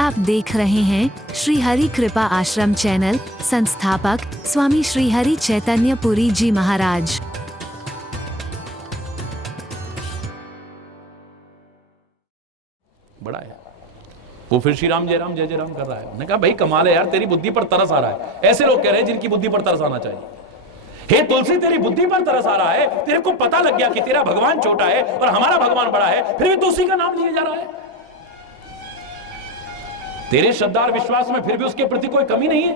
आप देख रहे हैं श्री हरि कृपा आश्रम चैनल। संस्थापक स्वामी श्री हरि चैतन्य पुरी जी महाराज। बड़ा है वो, फिर श्री राम जय राम जय जय राम कर रहा है। मैंने कहा भाई कमाल है यार, तेरी बुद्धि पर तरस आ रहा है। ऐसे लोग कह रहे हैं जिनकी बुद्धि पर तरस आना चाहिए। हे तुलसी, तेरी बुद्धि पर तरस आ रहा है, तेरे को पता लग गया कि तेरा भगवान छोटा है और हमारा भगवान बड़ा है, फिर भी तो उसी का नाम लिया जा रहा है। तेरे श्रद्धा और विश्वास में फिर भी उसके प्रति कोई कमी नहीं है।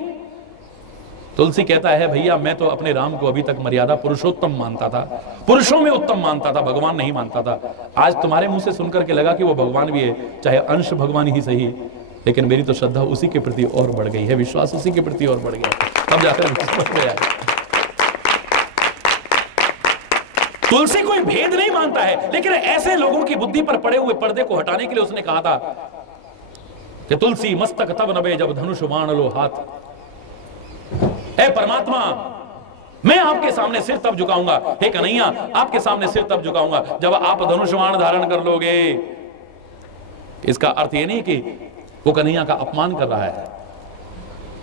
तुलसी कहता है भैया मैं तो अपने राम को अभी तक मर्यादा पुरुषोत्तम मानता था, पुरुषों में उत्तम मानता था, भगवान नहीं मानता था। आज तुम्हारे मुंह से सुनकर के लगा कि वो भगवान भी है, चाहे अंश भगवान ही सही, लेकिन मेरी तो श्रद्धा उसी के प्रति और बढ़ गई है, विश्वास उसी के प्रति और बढ़ गया। तब जाकर विश्वास गया। तुलसी कोई भेद नहीं मानता है, लेकिन ऐसे लोगों की बुद्धि पर पड़े हुए पर्दे को हटाने के लिए उसने कहा था कि तुलसी मस्तक तब नबे जब धनुष बाण लो हाथ। ए परमात्मा, मैं आपके सामने सिर तब झुकाऊंगा, हे कन्हैया आपके सामने सिर तब झुकाऊंगा जब आप धनुष बाण धारण कर लोगे। इसका अर्थ ये नहीं कि वो कन्हैया का अपमान कर रहा है,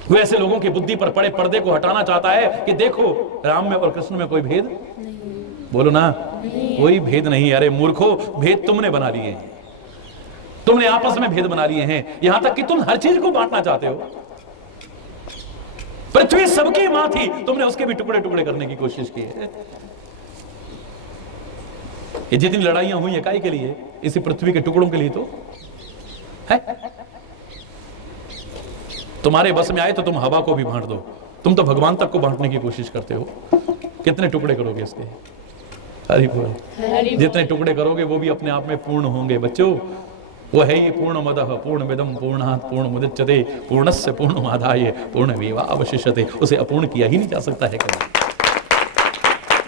वो ऐसे लोगों की बुद्धि पर पड़े पर्दे को हटाना चाहता है कि देखो राम में और कृष्ण में कोई भेद नहीं। बोलो ना, कोई भेद नहीं। अरे मूर्खो, भेद तुमने बना लिए हैं, तुमने आपस में भेद बना लिए हैं, यहां तक कि तुम हर चीज को बांटना चाहते हो। पृथ्वी सबकी मां थी, तुमने उसके भी टुकड़े टुकड़े करने की कोशिश की है। ये जितनी लड़ाइयां हुई इकाई के लिए, इसी पृथ्वी के टुकड़ों के लिए तो है। तुम्हारे बस में आए तो तुम हवा को भी बांट दो, तुम तो भगवान तक को बांटने की कोशिश करते हो। कितने टुकड़े करोगे इसके? हरि बोल। जितने टुकड़े करोगे वो भी अपने आप में पूर्ण होंगे बच्चों। वो है ही पूर्ण मदः पूर्णमिदं पूर्णात् पूर्णमुदच्यते पूर्णस्य पूर्णमादाय पूर्णमेवावशिष्यते। उसे अपूर्ण किया ही नहीं जा सकता है कभी।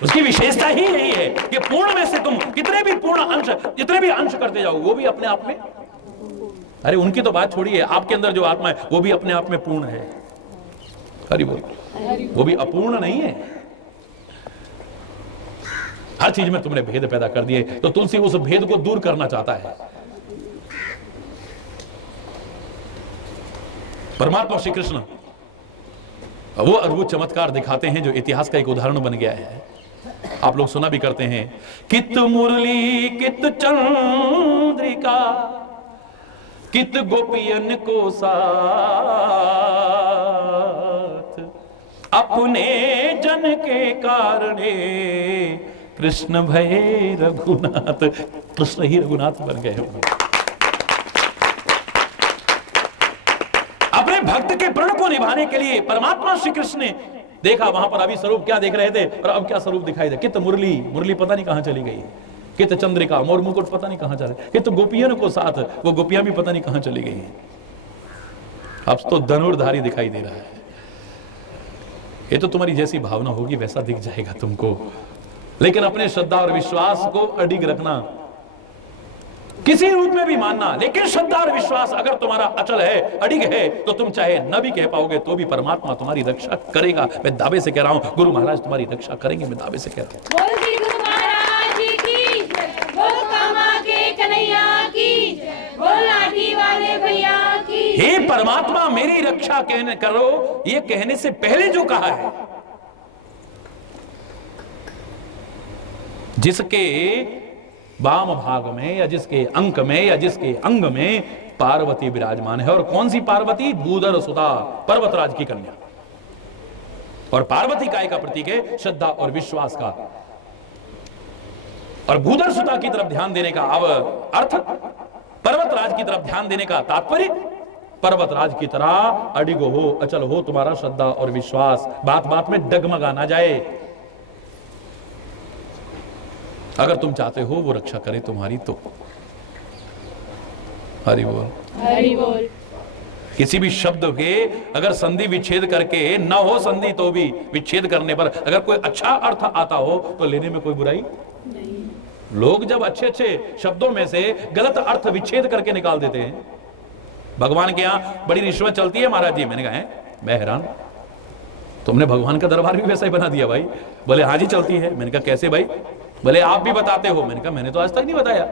उसकी विशेषता ही यही है कि पूर्ण में से तुम कितने भी पूर्ण अंश, जितने भी अंश करते जाओ वो भी अपने आप में, अरे उनकी तो बात छोड़िए, आपके अंदर जो आत्मा है वो भी अपने आप में पूर्ण है। हरि बोल। वो भी अपूर्ण नहीं है। हर चीज में तुमने भेद पैदा कर दिए, तो तुलसी उस भेद को दूर करना चाहता है। परमात्मा श्री कृष्ण वो अद्भुत चमत्कार दिखाते हैं जो इतिहास का एक उदाहरण बन गया है। आप लोग सुना भी करते हैं, कित मुरली कित चंद्रिका कित गोपियन को साथ, अपने जन के कारणे कृष्ण भय रघुनाथ। कृष्ण ही रघुनाथ बन गए। अपने भक्त के प्रण को निभाने के लिए परमात्मा श्री कृष्ण ने देखा, वहां पर अभी स्वरूप क्या देख रहे थे और अब क्या स्वरूप दिखाई दे। कित मुरली, मुरली पता नहीं कहां चली गई। कित चंद्रिका, मोर मुकुट पता नहीं कहां चले। कित गोपियन को साथ, वो गोपियां भी पता नहीं कहां चली गई। अब तो धनुर्धारी दिखाई दे रहा है। ये तो तुम्हारी जैसी भावना होगी वैसा दिख जाएगा तुमको, लेकिन अपने श्रद्धा और विश्वास को अडिग रखना, किसी रूप में भी मानना, लेकिन श्रद्धा और विश्वास अगर तुम्हारा अचल है, अडिग है, तो तुम चाहे न भी कह पाओगे तो भी परमात्मा तुम्हारी रक्षा करेगा। मैं दावे से कह रहा हूं, गुरु महाराज तुम्हारी रक्षा करेंगे। मैं दावे से कह रहा हूं। हे परमात्मा मेरी रक्षा कहने करो, ये कहने से पहले जो कहा है, जिसके वाम भाग में या जिसके अंक में या जिसके अंग में पार्वती विराजमान है। और कौन सी पार्वती? भूधर सुधा, पर्वतराज की कन्या। और पार्वती काय का प्रतीक है? श्रद्धा और विश्वास का। और भूधर सुधा की तरफ ध्यान देने का अर्थ, पर्वतराज की तरफ ध्यान देने का तात्पर्य, पर्वतराज की तरह अडिग हो, अचल हो तुम्हारा श्रद्धा और विश्वास, बात बात में डगमगा ना जाए। अगर तुम चाहते हो वो रक्षा करे तुम्हारी तो। हरि बोल। हरि बोल। किसी भी शब्द के अगर संधि विच्छेद करके न हो संधि तो भी विच्छेद करने पर अगर कोई अच्छा अर्थ आता हो तो लेने में कोई बुराई नहीं। लोग जब अच्छे अच्छे शब्दों में से गलत अर्थ विच्छेद करके निकाल देते हैं। भगवान के यहां बड़ी रिश्वत चलती है महाराज जी। मैंने कहा मैं हैरान, तुमने भगवान का दरबार भी वैसा ही बना दिया भाई। बोले हाँ जी चलती है। मैंने कहा कैसे भाई? बोले आप भी बताते हो। मैंने कहा मैंने तो आज तक नहीं बताया।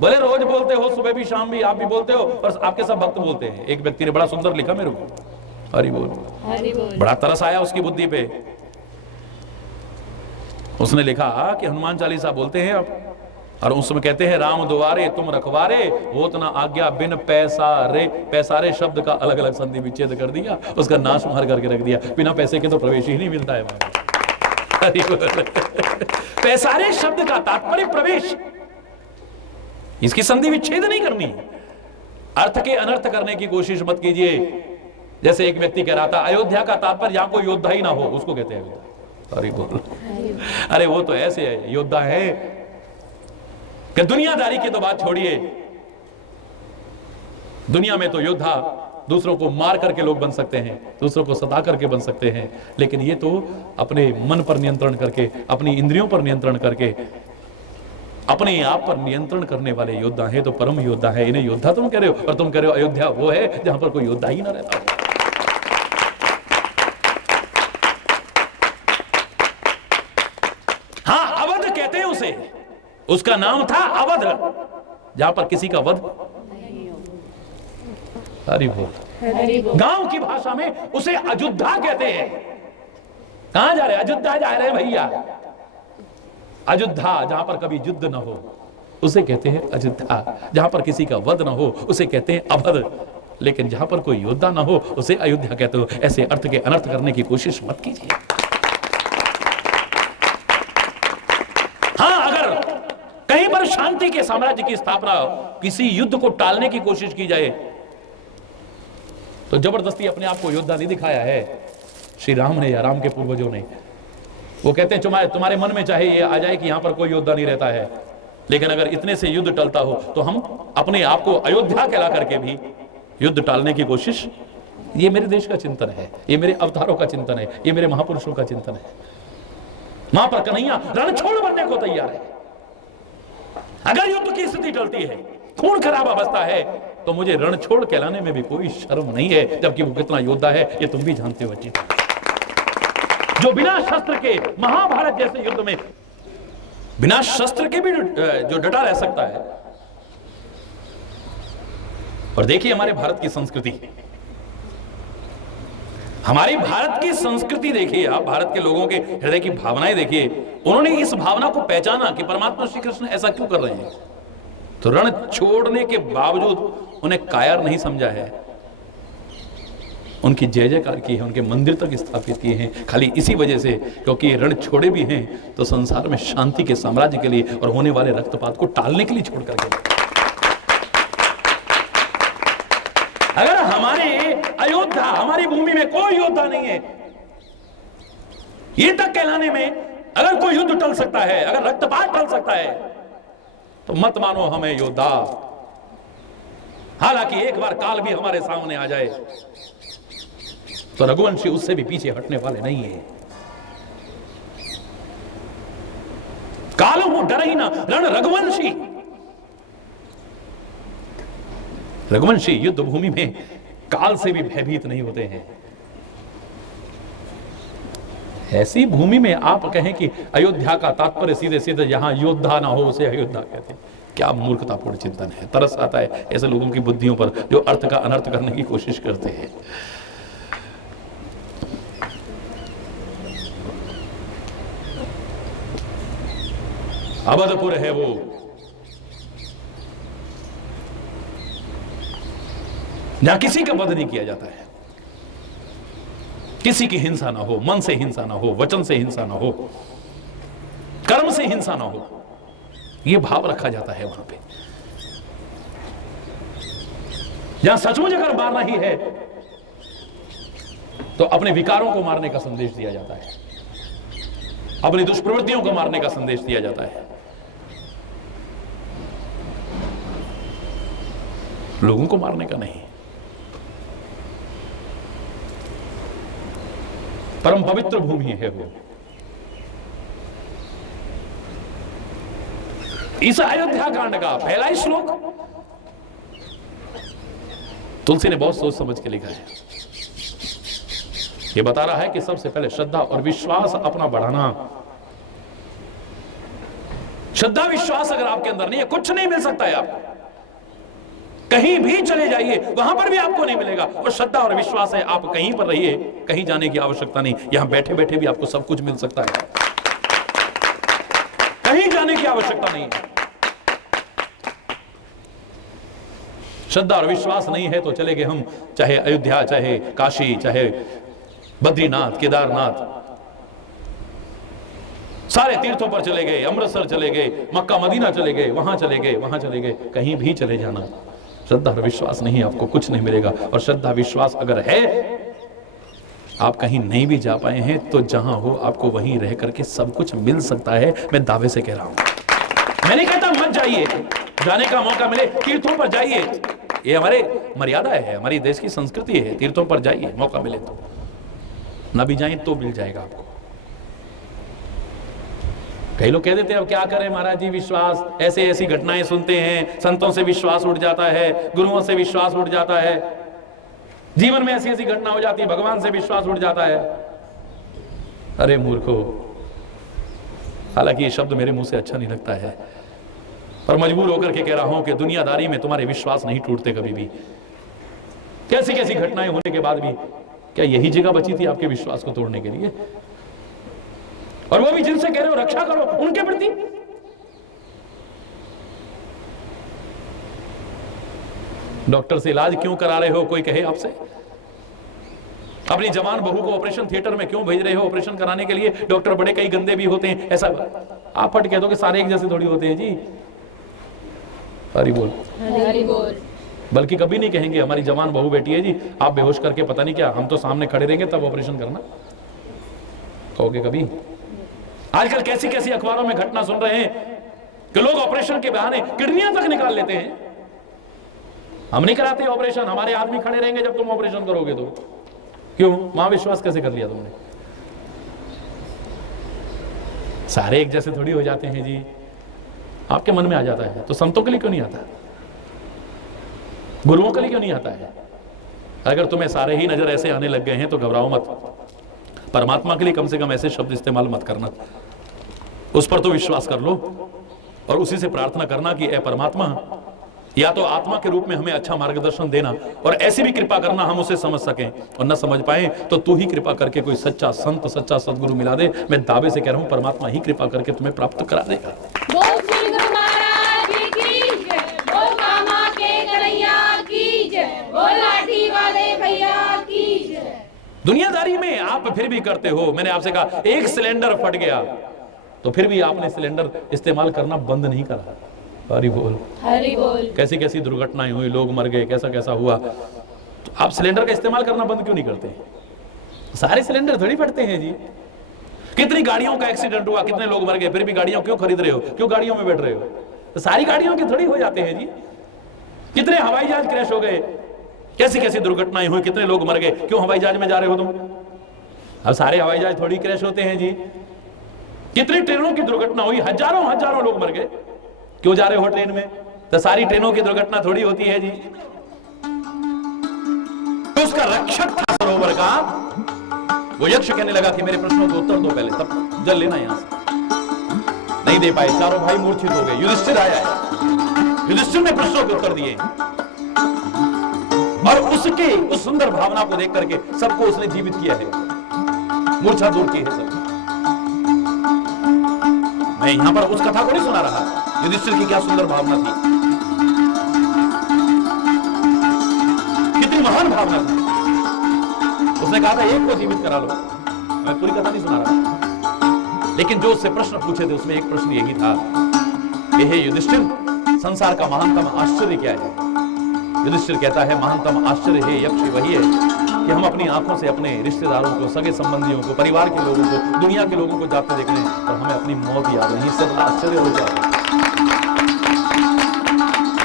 बोले रोज बोलते हो, सुबह भी शाम भी आप भी बोलते हो, और आपके सब भक्त बोलते हैं। एक व्यक्ति ने बड़ा सुंदर लिखा मेरे को, हरि बोल, बड़ा तरस आया उसकी बुद्धि पे। उसने लिखा कि हनुमान चालीसा बोलते हैं आप, और उसमें कहते हैं राम द्वारे तुम रखवारे, होत ना आज्ञा बिन पैसारे। पैसारे शब्द का अलग अलग संधि विच्छेद कर दिया, उसका नाश मार करके रख दिया। बिना पैसे के तो प्रवेश ही नहीं मिलता है वहां। पैसारे शब्द का तात्पर्य प्रवेश, इसकी संधि विच्छेद नहीं करनी। अर्थ के अनर्थ करने की कोशिश मत कीजिए। जैसे एक व्यक्ति कह रहा था अयोध्या का तात्पर्य जहां कोई योद्धा ही ना हो उसको कहते हैं अयोध्या। अरे बोल, अरे वो तो ऐसे है योद्धा है कि दुनियादारी की तो बात छोड़िए, दुनिया में तो योद्धा दूसरों को मार करके लोग बन सकते हैं, दूसरों को सता करके बन सकते हैं, लेकिन ये तो अपने मन पर नियंत्रण करके, अपनी इंद्रियों पर नियंत्रण करके, अपने आप पर नियंत्रण करने वाले योद्धा है, तो परम योद्धा है। इन्हें योद्धा तुम कह रहे हो, और तुम कह रहे हो अयोध्या वो है जहां पर कोई योद्धा ही ना रहता। हाँ, अवध कहते हैं उसे, उसका नाम था अवध, जहां पर किसी का वध। हरि बोल। गांव की भाषा में उसे अयोध्या कहते हैं। कहां जा रहे? अयोध्या जा रहे हैं भैया। अयोध्या जहां पर कभी युद्ध न हो उसे कहते हैं अयोध्या, जहां पर किसी का वध न हो उसे कहते हैं अवध, लेकिन जहां पर कोई योद्धा न हो उसे अयोध्या कहते हो। ऐसे अर्थ के अनर्थ करने की कोशिश मत कीजिए। हाँ, अगर कहीं पर शांति के साम्राज्य की स्थापना, किसी युद्ध को टालने की कोशिश की जाए, तो जबरदस्ती अपने आप को योद्धा नहीं दिखाया है श्री राम ने या राम के पूर्वजों ने। वो कहते हैं तुम्हारे मन में चाहे ये आ जाए कि यहां पर कोई योद्धा नहीं रहता है, लेकिन अगर इतने से युद्ध टलता हो तो हम अपने आप को अयोध्या कहला करके भी युद्ध टालने की कोशिश। ये मेरे देश का चिंतन है, ये मेरे अवतारों का चिंतन है, ये मेरे महापुरुषों का चिंतन है। वहां पर कन्हैया रण छोड़ बनने को तैयार है। अगर युद्ध की स्थिति टलती है, खून खराबा बसता है, तो मुझे रण छोड़ कहलाने में भी कोई शर्म नहीं है, जबकि वो कितना योद्धा है ये तुम भी जानते हो अच्छी तरह। जो बिना शस्त्र के महाभारत जैसे युद्ध में बिना शस्त्र के भी जो डटा रह सकता है। और देखिए हमारे भारत की संस्कृति, हमारी भारत की संस्कृति देखिए आप, भारत के लोगों के हृदय की भावनाएं देखिए। उन्होंने इस भावना को पहचाना कि परमात्मा श्री कृष्ण ऐसा क्यों कर रहे हैं, तो रण छोड़ने के बावजूद उन्हें कायर नहीं समझा है, उनकी जय जयकार की है, उनके मंदिर तक स्थापित किए हैं, खाली इसी वजह से क्योंकि रण छोड़े भी हैं तो संसार में शांति के साम्राज्य के लिए और होने वाले रक्तपात को टालने के लिए छोड़ करके। अगर हमारे अयोध्या, हमारी भूमि में कोई योद्धा नहीं है, ये तक कहलाने में अगर कोई युद्ध टल सकता है, अगर रक्तपात टल सकता है, तो मत मानो हमें योद्धा। हालांकि एक बार काल भी हमारे सामने आ जाए तो रघुवंशी उससे भी पीछे हटने वाले नहीं है। काल हो डर ही ना रण रघुवंशी। रघुवंशी युद्ध भूमि में काल से भी भयभीत नहीं होते हैं। ऐसी भूमि में आप कहें कि अयोध्या का तात्पर्य सीधे सीधे यहां योद्धा ना हो उसे अयोध्या कहते हैं, क्या मूर्खतापूर्ण चिंतन है। तरस आता है ऐसे लोगों की बुद्धियों पर जो अर्थ का अनर्थ करने की कोशिश करते हैं। अवधपुर है वो, जहां किसी का वध नहीं किया जाता है, किसी की हिंसा ना हो, मन से हिंसा ना हो, वचन से हिंसा ना हो, कर्म से हिंसा ना हो, यह भाव रखा जाता है वहां पे। जहां सचमुच अगर मारना ही है तो अपने विकारों को मारने का संदेश दिया जाता है, अपनी दुष्प्रवृत्तियों को मारने का संदेश दिया जाता है, लोगों को मारने का नहीं। परम पवित्र भूमि है वो। इस अयोध्या कांड का पहला ही श्लोक तुलसी ने बहुत सोच समझ के लिखा है। ये बता रहा है कि सबसे पहले श्रद्धा और विश्वास अपना बढ़ाना, श्रद्धा विश्वास अगर आपके अंदर नहीं है, कुछ नहीं मिल सकता है आपको। कहीं भी चले जाइए, वहां पर भी आपको नहीं मिलेगा। और श्रद्धा और विश्वास है, आप कहीं पर रहिए, कहीं जाने की आवश्यकता नहीं, यहां बैठे बैठे भी आपको सब कुछ मिल सकता है, कहीं जाने की आवश्यकता नहीं है। श्रद्धा और विश्वास नहीं है तो चले गए हम, चाहे अयोध्या, चाहे काशी, चाहे बद्रीनाथ, केदारनाथ, सारे तीर्थों पर चले गए, अमृतसर चले गए, मक्का मदीना चले गए, वहां चले गए, वहां चले गए, कहीं भी चले जाना, श्रद्धा और विश्वास नहीं, आपको कुछ नहीं मिलेगा। और श्रद्धा विश्वास अगर है, आप कहीं नहीं भी जा पाए हैं तो जहां हो आपको वहीं रह करके सब कुछ मिल सकता है। मैं दावे से कह रहा हूं, मैं नहीं कहता मत जाइए, जाने का मौका मिले तीर्थों पर जाइए, ये हमारे मर्यादा है, हमारी देश की संस्कृति है, तीर्थों पर जाइए, मौका मिले तो। ना भी जाएं तो मिल जाएगा आपको। कई लोग कह देते हैं अब क्या करें महाराज जी, विश्वास, ऐसे ऐसी घटनाएं सुनते हैं, संतों से विश्वास उठ जाता है, गुरुओं से विश्वास उठ जाता है, जीवन में ऐसी ऐसी घटना हो जाती है, भगवान से विश्वास उठ जाता है। अरे मूर्खो, हालांकि ये शब्द मेरे मुंह से अच्छा नहीं लगता है, पर मजबूर होकर के कह रहा हूं कि दुनियादारी में तुम्हारे विश्वास नहीं टूटते कभी भी। कैसी कैसी घटनाएं होने के बाद भी क्या यही जगह बची थी आपके विश्वास को तोड़ने के लिए? और वो भी जिनसे कह रहे हो रक्षा करो, उनके प्रति डॉक्टर से इलाज क्यों करा रहे हो, कोई कहे आपसे? अपनी जवान बहू को ऑपरेशन थिएटर में क्यों भेज रहे हो ऑपरेशन कराने के लिए? डॉक्टर बड़े कई गंदे भी होते हैं, ऐसा आप फट कह दो कि सारे एक जैसे थोड़ी होते हैं जी। हरि बोल, हरि बोल। बल्कि कभी नहीं कहेंगे हमारी जवान बहू बेटी है जी, आप बेहोश करके पता नहीं क्या, हम तो सामने खड़े रहेंगे तब ऑपरेशन करना, कहोगे कभी? आजकल कैसी कैसी अखबारों में घटना सुन रहे हैं कि लोग ऑपरेशन के बहाने किडनियां तक निकाल लेते हैं। हम नहीं कराते ऑपरेशन, हमारे आदमी खड़े रहेंगे जब तुम ऑपरेशन करोगे तो। क्यों? वहां विश्वास कैसे कर लिया तुमने? सारे एक जैसे थोड़ी हो जाते हैं जी, आपके मन में आ जाता है तो संतों के लिए क्यों नहीं आता? गुरुओं के लिए क्यों नहीं आता है? अगर तुम्हें सारे ही नजर ऐसे आने लग गए हैं तो घबराओ मत, परमात्मा के लिए कम से कम ऐसे शब्द इस्तेमाल मत करना, उस पर तो विश्वास कर लो और उसी से प्रार्थना करना कि ऐ परमात्मा, या तो आत्मा के रूप में हमें अच्छा मार्गदर्शन देना और ऐसी भी कृपा करना हम उसे समझ सकें, और न समझ पाए तो तू ही कृपा करके कोई सच्चा संत, सच्चा सदगुरु मिला दे। मैं दावे से कह रहा हूं परमात्मा ही कृपा करके तुम्हें प्राप्त करा देगा। बोल श्री गुरु महाराज की जय, बोल कामा के कन्हैया की जय, बोल लाठी वाले भैया की जय। दुनियादारी में आप फिर भी करते हो, मैंने आपसे कहा एक सिलेंडर फट गया तो फिर भी आपने सिलेंडर इस्तेमाल करना बंद नहीं करा। हरि बोल, हरि बोल। कैसी कैसी दुर्घटनाएं हुई, लोग मर गए, कैसा कैसा हुआ, तो आप सिलेंडर का इस्तेमाल करना बंद क्यों नहीं करते? सारे सिलेंडर थोड़ी फटते हैं जी। कितनी गाड़ियों का एक्सीडेंट हुआ, कितने लोग मर गए, फिर भी गाड़ियां क्यों खरीद रहे हो, क्यों गाड़ियों में बैठ रहे हो? तो सारी गाड़ियों के थोड़ी हो जाते हैं जी। कितने हवाई जहाज क्रैश हो गए, कैसी कैसी दुर्घटनाएं हुई, कितने लोग मर गए, क्यों हवाई जहाज में जा रहे हो तुम? अब सारे हवाई जहाज थोड़ी क्रैश होते हैं जी। कितनी ट्रेनों की दुर्घटना हुई, हजारों हजारों लोग मर गए, क्यों जा रहे हो ट्रेन में? तो सारी ट्रेनों की दुर्घटना थोड़ी होती है जी। तो उसका रक्षक था सरोवर का, वो यक्ष कहने लगा कि मेरे प्रश्नों को उत्तर दो पहले, तब जल लेना यहां से। नहीं दे पाए, चारों भाई मूर्छित हो गए। युधिष्ठिर आया है, युधिष्ठिर ने प्रश्नों के उत्तर दिए और उसके उस सुंदर भावना को देख करके सबको उसने जीवित किया है, मूर्छा दूर की है सब। मैं यहां पर उस कथा को नहीं सुना रहा, युधिष्ठिर की क्या सुंदर भावना थी, कितनी महान भावना थी। उसने कहा था एक को जीवित करा लो। मैं पूरी कथा नहीं सुना रहा, लेकिन जो उससे प्रश्न पूछे थे उसमें एक प्रश्न यही था, हे युधिष्ठिर, संसार का महानतम आश्चर्य क्या है? युधिष्ठिर कहता है महानतम आश्चर्य है यक्ष वही है कि हम अपनी आंखों से अपने रिश्तेदारों को, सगे संबंधियों को, परिवार के लोगों को, दुनिया के लोगों को जाते देख रहे हैं और हमें अपनी मौत याद है। इससे बड़ा आश्चर्य हो जाए।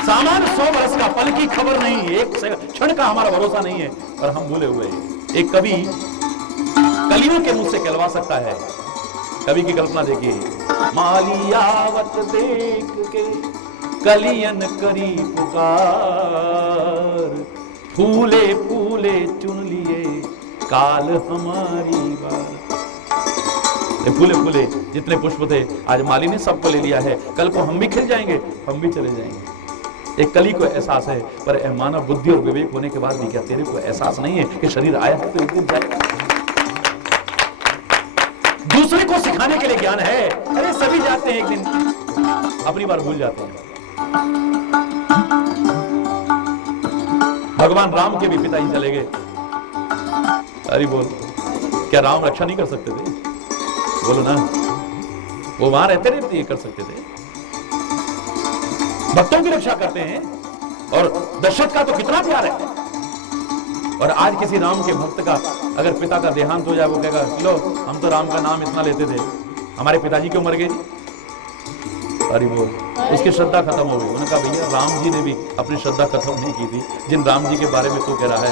सामान्य 100 वर्ष का पल की खबर नहीं है, एक क्षण का हमारा भरोसा नहीं है, पर हम भूले हुए हैं। एक कवि कलियों के मुंह से कहलवा सकता है। कवि की कल्पना देखिए, मालियावत देख के कलियन करी पुकार, फूले फूले चुन लिए काल हमारी बार। ये फूले फूले जितने पुष्प थे आज माली ने सबको ले लिया है, कल को हम भी खिल जाएंगे, हम भी चले जाएंगे। एक कली को एहसास है, पर मानव बुद्धि और विवेक होने के बाद भी क्या तेरे को एहसास नहीं है कि शरीर आया है तो एक दिन जाएगा। दूसरे को सिखाने के लिए ज्ञान है, अरे सभी जाते हैं एक दिन, अपनी बार भूल जाते हैं। भगवान राम के भी पिताजी चले गए। अरे बोल, क्या राम रक्षा नहीं कर सकते थे? बोलो ना, वो वहां रहते रहते ये कर सकते थे। भक्तों की रक्षा करते हैं, और दशरथ का तो कितना प्यार है। और आज किसी राम के भक्त का अगर पिता का देहांत हो जाए, वो कहेगा लो हम तो राम का नाम इतना लेते थे, हमारे पिताजी क्यों मर गए? अरे बोल, उसकी श्रद्धा खत्म हो गई। उन्होंने कहा भैया राम जी ने भी अपनी श्रद्धा खत्म नहीं की थी। जिन राम जी के बारे में तू कह रहा है,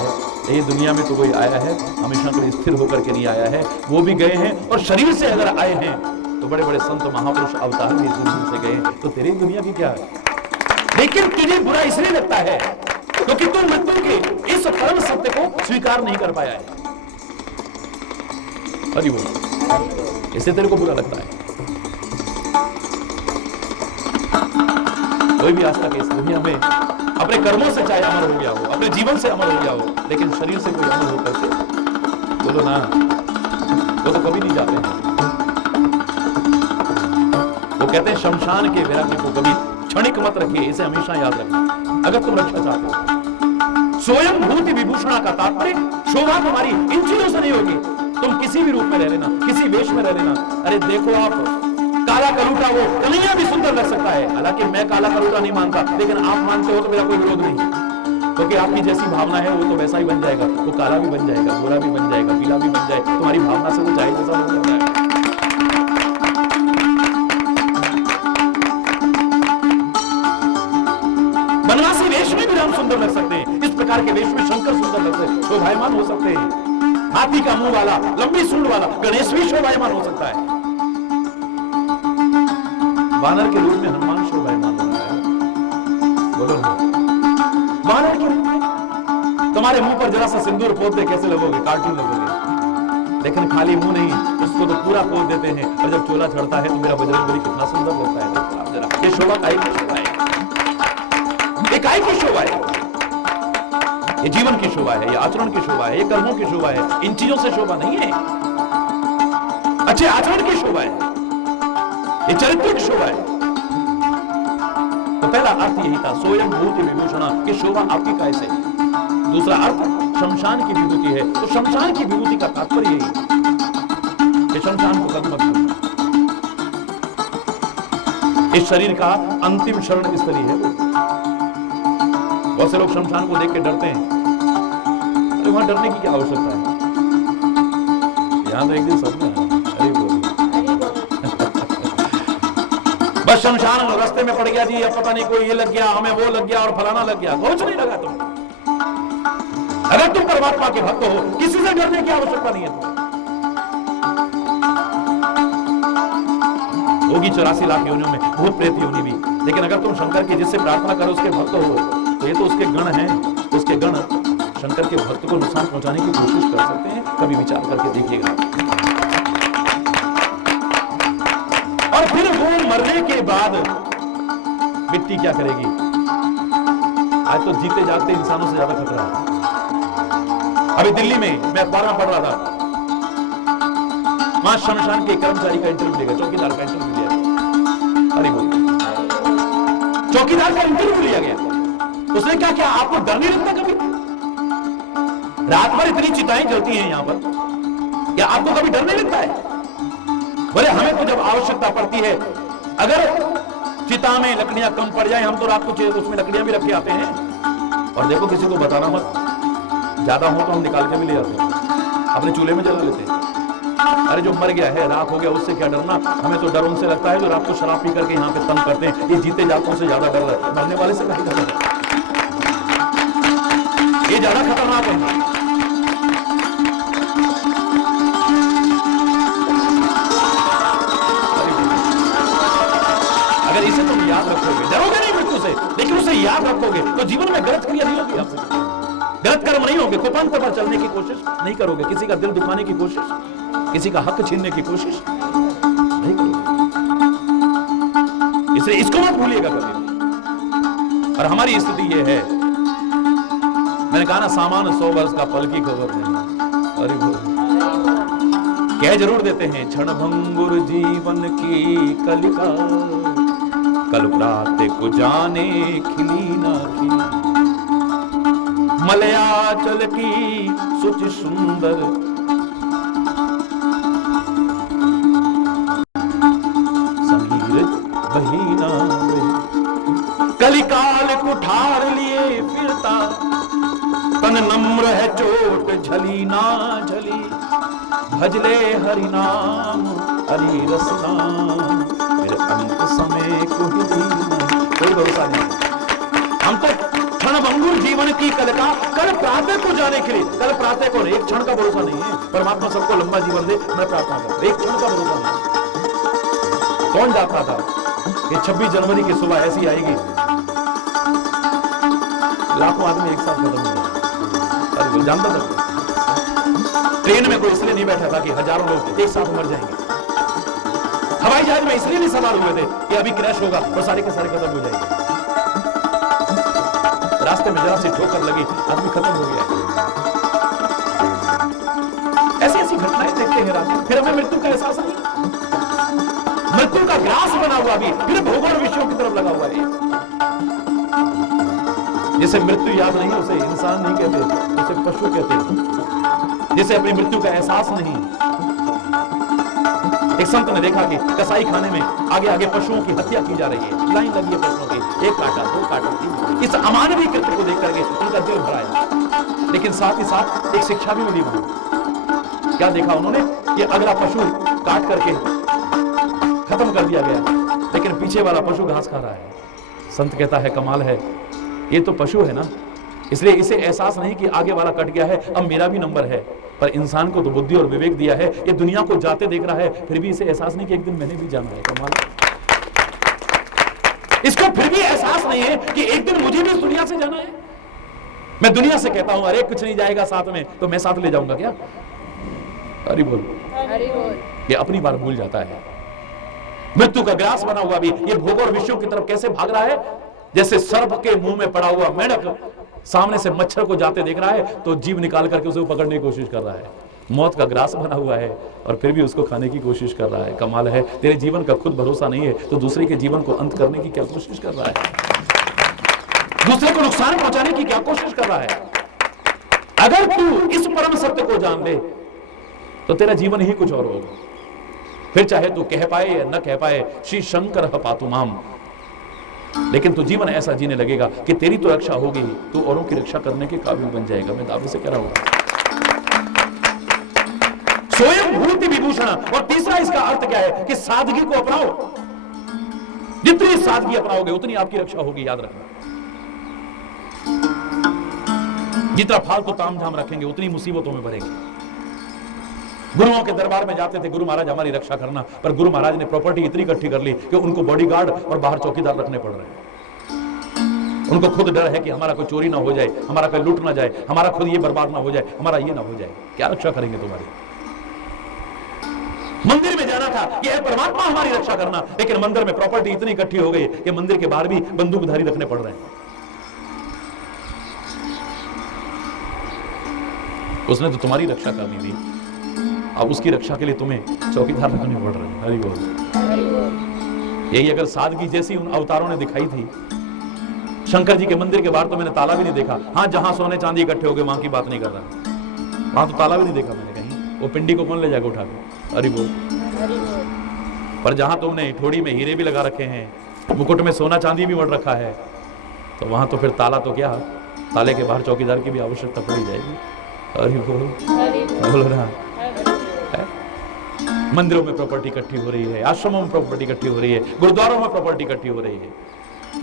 ये दुनिया में तो कोई आया है हमेशा के लिए स्थिर होकर के नहीं आया है, वो भी गए हैं। और शरीर से अगर आए हैं तो बड़े बड़े संत महापुरुष अवतार भी इस दुनिया से गए, तो तेरी दुनिया की क्या है? लेकिन तुझे बुरा इसलिए लगता है क्योंकि तू मृत्यु के इस परम सत्य को स्वीकार नहीं कर पाया है। अरे बोल, इससे तेरे को बुरा लगता है। कोई भी आज तक इस दुनिया में अपने कर्मों से चाहे अमर हो गया हो, अपने जीवन से अमर हो गया हो, लेकिन शरीर से कोई अमर होकर के बोलो ना, वो तो कभी नहीं जाते हैं। वो कहते हैं शमशान के वैराग्य को कभी क्षणिक मत रखिए, इसे हमेशा याद रखना अगर तुम रक्षा चाहते हो। स्वयं भूति विभूषणा का तात्पर्य शोभा तुम्हारी इन चीजों से नहीं होगी। तुम किसी भी रूप में रह लेना, किसी वेश में रह लेना। अरे देखो आप काला कलूटा, वो कन्हैया भी सुंदर लग सकता है। हालांकि मैं काला कलूटा नहीं मानता, लेकिन आप मानते हो तो मेरा कोई विरोध नहीं, क्योंकि आपकी जैसी भावना है वो तो वैसा ही बन जाएगा। वो काला भी बन जाएगा, गोरा भी बन जाएगा, पीला भी बन जाए, तुम्हारी भावना से वो चाहे जैसा हो जाता है। बनवासी वेश में भी राम सुंदर लग सकते हैं, इस प्रकार के वेश में शंकर सुंदर लग सकते हैं, शोभायमान हो सकते हैं। हाथी का मुंह वाला, लंबी सूंड वाला गणेश भी शोभायमान हो सकता है। वानर के रूप में हनुमान शोभायमान हो रहा है। बोलो ना, वानर के रूप में तुम्हारे मुंह पर जरा सा सिंदूर पोत दे कैसे लगोगे? कार्टून लगोगे। लेकिन खाली मुंह नहीं, उसको तो पूरा पोत देते हैं, और जब चोला चढ़ता है तो मेरा बजरंगबली कितना सुंदर लगता है। जरा ये शोभा काय की शोभा है? ये काय की शोभा है? ये जीवन की शोभा है, ये आचरण की शोभा है, ये कर्मों की शोभा है। इन चीजों से शोभा नहीं है, अच्छे आचरण की शोभा है, ये चरित्र की शोभा है। तो पहला अर्थ यही था, स्वयं भूति विभूषणा की शोभा आपकी कैसे। दूसरा अर्थ शमशान की विभूति है। तो शमशान की विभूति का तात्पर्य यही कि शमशान को कभी मत भूलना। इस शरीर का अंतिम शरण स्थली है। बहुत से लोग शमशान को देख के डरते हैं। अरे वहां डरने की क्या आवश्यकता है? यहां तो एक दिन सब में अरे बोल बस शमशान रास्ते में पड़ गया जी, अब पता नहीं कोई ये लग गया, हमें वो लग गया और फलाना लग गया। कुछ नहीं लगा तुम। अगर तुम परमात्मा के भक्त हो, किसी से डरने की आवश्यकता नहीं है तुम्हें। होगी 84 लाख योनियों में भूत प्रेत योनि भी, लेकिन अगर तुम शंकर की जिससे प्रार्थना करो उसके भक्त हो, तो ये तो उसके गण हैं। उसके गण शंकर के भक्त को नुकसान पहुंचाने की कोशिश कर सकते हैं। कभी विचार करके देखिएगा। और फिर वो मरने के बाद मिट्टी क्या करेगी? आज तो जीते जागते इंसानों से ज्यादा खतरा है। अभी दिल्ली में मैं अखबार में पढ़ रहा था, वहां शमशान के कर्मचारी का इंटरव्यू लिया, चौकीदार का इंटरव्यू लिया। अरे वो चौकीदार का इंटरव्यू लिया गया। उसने क्या क्या आपको डर नहीं लगता कभी? रात भर इतनी चिताएं जलती हैं यहां पर, क्या आपको कभी डर नहीं लगता है? बोले हमें तो जब आवश्यकता पड़ती है, अगर चिता में लकड़ियां कम पड़ जाए, हम तो रात को उसमें लकड़ियां भी रखे आते हैं। और देखो किसी को बताना मत, ज्यादा हो तो हम निकाल के भी ले जाते हैं, अपने चूल्हे में जला लेते हैं। अरे जो मर गया है, रात हो गया, उससे क्या डरना? हमें तो डर उनसे लगता है जो रात को शराब पी करके यहाँ पे तंग करते हैं। ये जीते जातों से ज्यादा डर है, मरने वाले से नहीं डर है। ये ज्यादा खतरनाक है। अगर इसे तुम याद रखोगे, डरोगे नहीं मृत्यु से, लेकिन उसे याद रखोगे, तो जीवन में गलत क्रिया नहीं होगी आपसे। गलत कर्म नहीं होगे, कुपंथ पर चलने की कोशिश नहीं करोगे, किसी का दिल दुखाने की कोशिश, किसी का हक छीनने की कोशिश नहीं करोगे। इसलिए इसको मत भूलिएगा कभी। और हमारी स्थिति यह है, मैंने कहा ना, सामान 100 वर्ष का, पल की खबर नहीं। अरे वो कह जरूर देते हैं, क्षण भंगुर जीवन की कलिका, कल प्रातः को जाने खिली ना खिली, मलयाचल की सुचि सुंदर समीर बहीना, कलिकाल कुठार लिए फिरता, तन नम्र है चोट झली ना झली, भजले हरि नाम हरि रसना, फिर अंत समय कोई भरोसा नहीं। हम तो क्षण भंगुर जीवन की कलिका, कल प्रातः को जाने के लिए, कल प्रातः को, एक क्षण का भरोसा नहीं है। परमात्मा सबको लंबा जीवन दे, मैं प्रार्थना करता, एक क्षण का भरोसा नहीं। कौन जानता था कि 26 जनवरी की सुबह ऐसी आएगी, लाखों आदमी एक साथ खत्म हो जाए। अरे वो जानता था? ट्रेन में कोई इसलिए नहीं बैठा था कि हजारों लोग एक साथ मर जाएंगे। हवाई जहाज में इसलिए नहीं सवार हुए थे कि अभी क्रैश होगा और सारे के सारे खत्म हो जाएंगे। रास्ते में जरा सी ठोकर लगी, आदमी खत्म हो गया। ऐसी ऐसी घटनाएं देखते हैं रात में, फिर हमें मृत्यु का एहसास नहीं, मृत्यु का ग्रास बना हुआ भी फिर भोग और विषयों की तरफ लगा हुआ है। जिसे मृत्यु याद नहीं, उसे इंसान नहीं कहते, उसे पशु कहते हैं। जिसे अपनी मृत्यु का एहसास नहीं। एक संत ने देखा कि कसाई खाने में आगे आगे पशुओं की हत्या की जा रही है, लाइन लगी है पशुओं की, एक काटा, दो काटा, तीन। इस अमानवीय कृत्य को देख करके उनका दिल भराया, लेकिन साथ ही साथ एक शिक्षा भी मिली वहां। क्या देखा उन्होंने कि अगला पशु काट करके खत्म कर दिया गया, लेकिन पीछे वाला पशु घास खा रहा है। संत कहता है, कमाल है, ये तो पशु है ना, इसलिए इसे एहसास नहीं कि आगे वाला कट गया है, अब मेरा भी नंबर है। पर इंसान को तो बुद्धि और विवेक दिया है, ये दुनिया को जाते देख रहा है, फिर भी इसे एहसास नहीं कि एक दिन मैंने भी जाना है। कमाल। इसको फिर भी एहसास नहीं है कि एक दिन मुझे भी इस दुनिया से जाना है। मैं दुनिया से कहता हूं, अरे कुछ नहीं जाएगा साथ में, तो मैं साथ ले जाऊंगा क्या? अरे बोल, ये अपनी बार भूल जाता है। मृत्यु का ग्रास बना हुआ भी ये भोग और विषयों की तरफ कैसे भाग रहा है, जैसे सर्प के मुंह में पड़ा हुआ मेंढक सामने से मच्छर को जाते देख रहा है, तो जीव निकाल करके उसे पकड़ने की कोशिश कर रहा है। मौत का ग्रास बना हुआ है और फिर भी उसको खाने की कोशिश कर रहा है। कमाल है, तेरे जीवन का खुद भरोसा नहीं है तो दूसरे के जीवन को अंत करने की क्या कोशिश कर रहा है? दूसरे को नुकसान पहुंचाने की क्या कोशिश कर रहा है? अगर तू इस परम सत्य को जान ले तो तेरा जीवन ही कुछ और होगा। फिर चाहे तू कह पाए या न कह पाए, श्री शंकर पातु माम, लेकिन तू जीवन ऐसा जीने लगेगा कि तेरी तो रक्षा होगी, तू औरों की रक्षा करने के काबिल बन जाएगा। मैं दावे से कह रहा हूं, स्वयं भूति विभूषण। और तीसरा इसका अर्थ क्या है कि सादगी को अपनाओ। जितनी सादगी अपनाओगे उतनी आपकी रक्षा होगी, याद रखना। जितना फालतू तामझाम रखेंगे उतनी मुसीबतों में भरेंगे। गुरुओं के दरबार में जाते थे, गुरु महाराज हमारी रक्षा करना, पर गुरु महाराज ने प्रॉपर्टी इतनी इकट्ठी कर ली कि उनको बॉडीगार्ड और बाहर चौकीदार रखने पड़ रहे हैं। उनको खुद डर है कि हमारा कोई चोरी ना हो जाए, हमारा कोई लूट ना जाए, हमारा खुद ये बर्बाद ना हो जाए, हमारा ये ना हो जाए। क्या रक्षा करेंगे तुम्हारी? मंदिर में जाना था कि है परमात्मा हमारी रक्षा करना, लेकिन मंदिर में प्रॉपर्टी इतनी इकट्ठी हो गई कि मंदिर के बाहर भी बंदूकधारी रखने पड़ रहे हैं। उसने तो तुम्हारी रक्षा करनी थी, अब उसकी रक्षा के लिए तुम्हें चौकीदार रखने पड़ रहे हैं। हरि बोल। यही अगर सादगी जैसी उन अवतारों ने दिखाई थी, शंकर जी के मंदिर के बाहर तो मैंने ताला भी नहीं देखा। हाँ, जहां सोने चांदी इकट्ठे हो गए वहां की बात नहीं कर रहा, वहां तो ताला भी नहीं देखा मैंने कहीं। वो पिंडी को कौन ले जाकर उठा के? हरि बोल। पर जहां तुमने ठोड़ी में हीरे भी लगा रखे हैं, मुकुट में सोना चांदी भी मड़ रखा है, तो वहां तो फिर ताला तो क्या, ताले के बाहर चौकीदार की भी आवश्यकता पड़ी जाएगी। हरि बोल। बोलो ना। मंदिरों में प्रॉपर्टी इकट्ठी हो रही है, आश्रमों में प्रॉपर्टी इकट्ठी हो रही है, गुरुद्वारों में प्रॉपर्टी इकट्ठी हो रही है।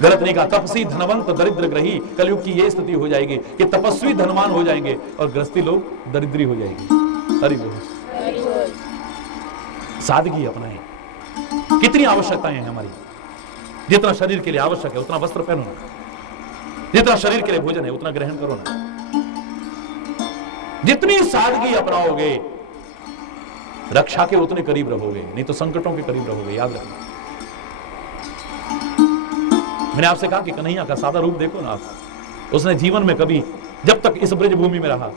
गलत नहीं कहा, तपस्वी धनवंत दरिद्र ग्रही। कलयुग की ये स्थिति हो जाएगी कि तपस्वी धनवान हो जाएंगे और गृहस्थी लोग दरिद्री हो जाएंगे। हरि बोल। सादगी अपनाएं। कितनी आवश्यकताएं हैं हमारी। जितना शरीर के लिए आवश्यक है उतना वस्त्र पहनो ना, जितना शरीर के लिए भोजन है उतना ग्रहण करो ना। जितनी सादगी अपनाओगे रक्षा के उतने करीब रहोगे, नहीं तो संकटों के करीब रहोगे, याद रखना। मैंने आपसे कहा कि कन्हैया का सादा रूप देखो ना आप। उसने जीवन में कभी, जब तक इस ब्रज भूमि में रहा,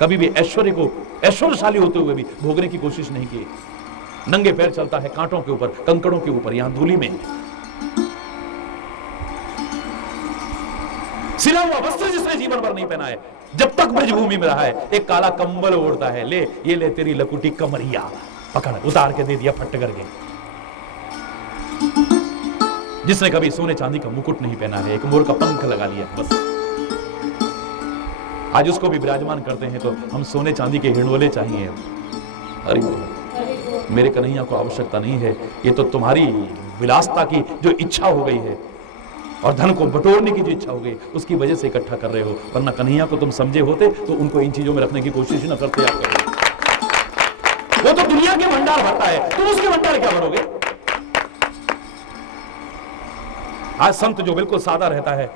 कभी भी ऐश्वर्य को ऐश्वर्यशाली होते हुए भी भोगने की कोशिश नहीं की। नंगे पैर चलता है, कांटों के ऊपर, कंकड़ों के ऊपर, यहां धूली में। सिला हुआ वस्त्र जिसने जीवन भर नहीं पहना है, जब तक ब्रजभूमि में रहा है, एक काला कंबल ओढ़ता है। ले ये ले तेरी लकुटी कमरिया, पकड़, उतार के दे दिया फट करके। जिसने कभी सोने चांदी का मुकुट नहीं पहना है, एक मोर का पंख लगा लिया, बस आज उसको भी विराजमान करते हैं, तो हम सोने चांदी के हिंडोले चाहिए। अरे मेरे कन्हैया को आवश्यकता नहीं है, ये तो तुम्हारी विलासता की जो इच्छा हो गई है और धन को बटोरने की जो इच्छा हो गई, उसकी वजह से इकट्ठा कर रहे हो। वरना कन्हैया को तुम समझे होते तो उनको इन चीजों में रखने की कोशिश ही ना करते आप कभी। वो तो दुनिया के भंडार भरता है, तुम उसके भंडार क्या भरोगे? आज संत जो बिल्कुल सादा रहता है,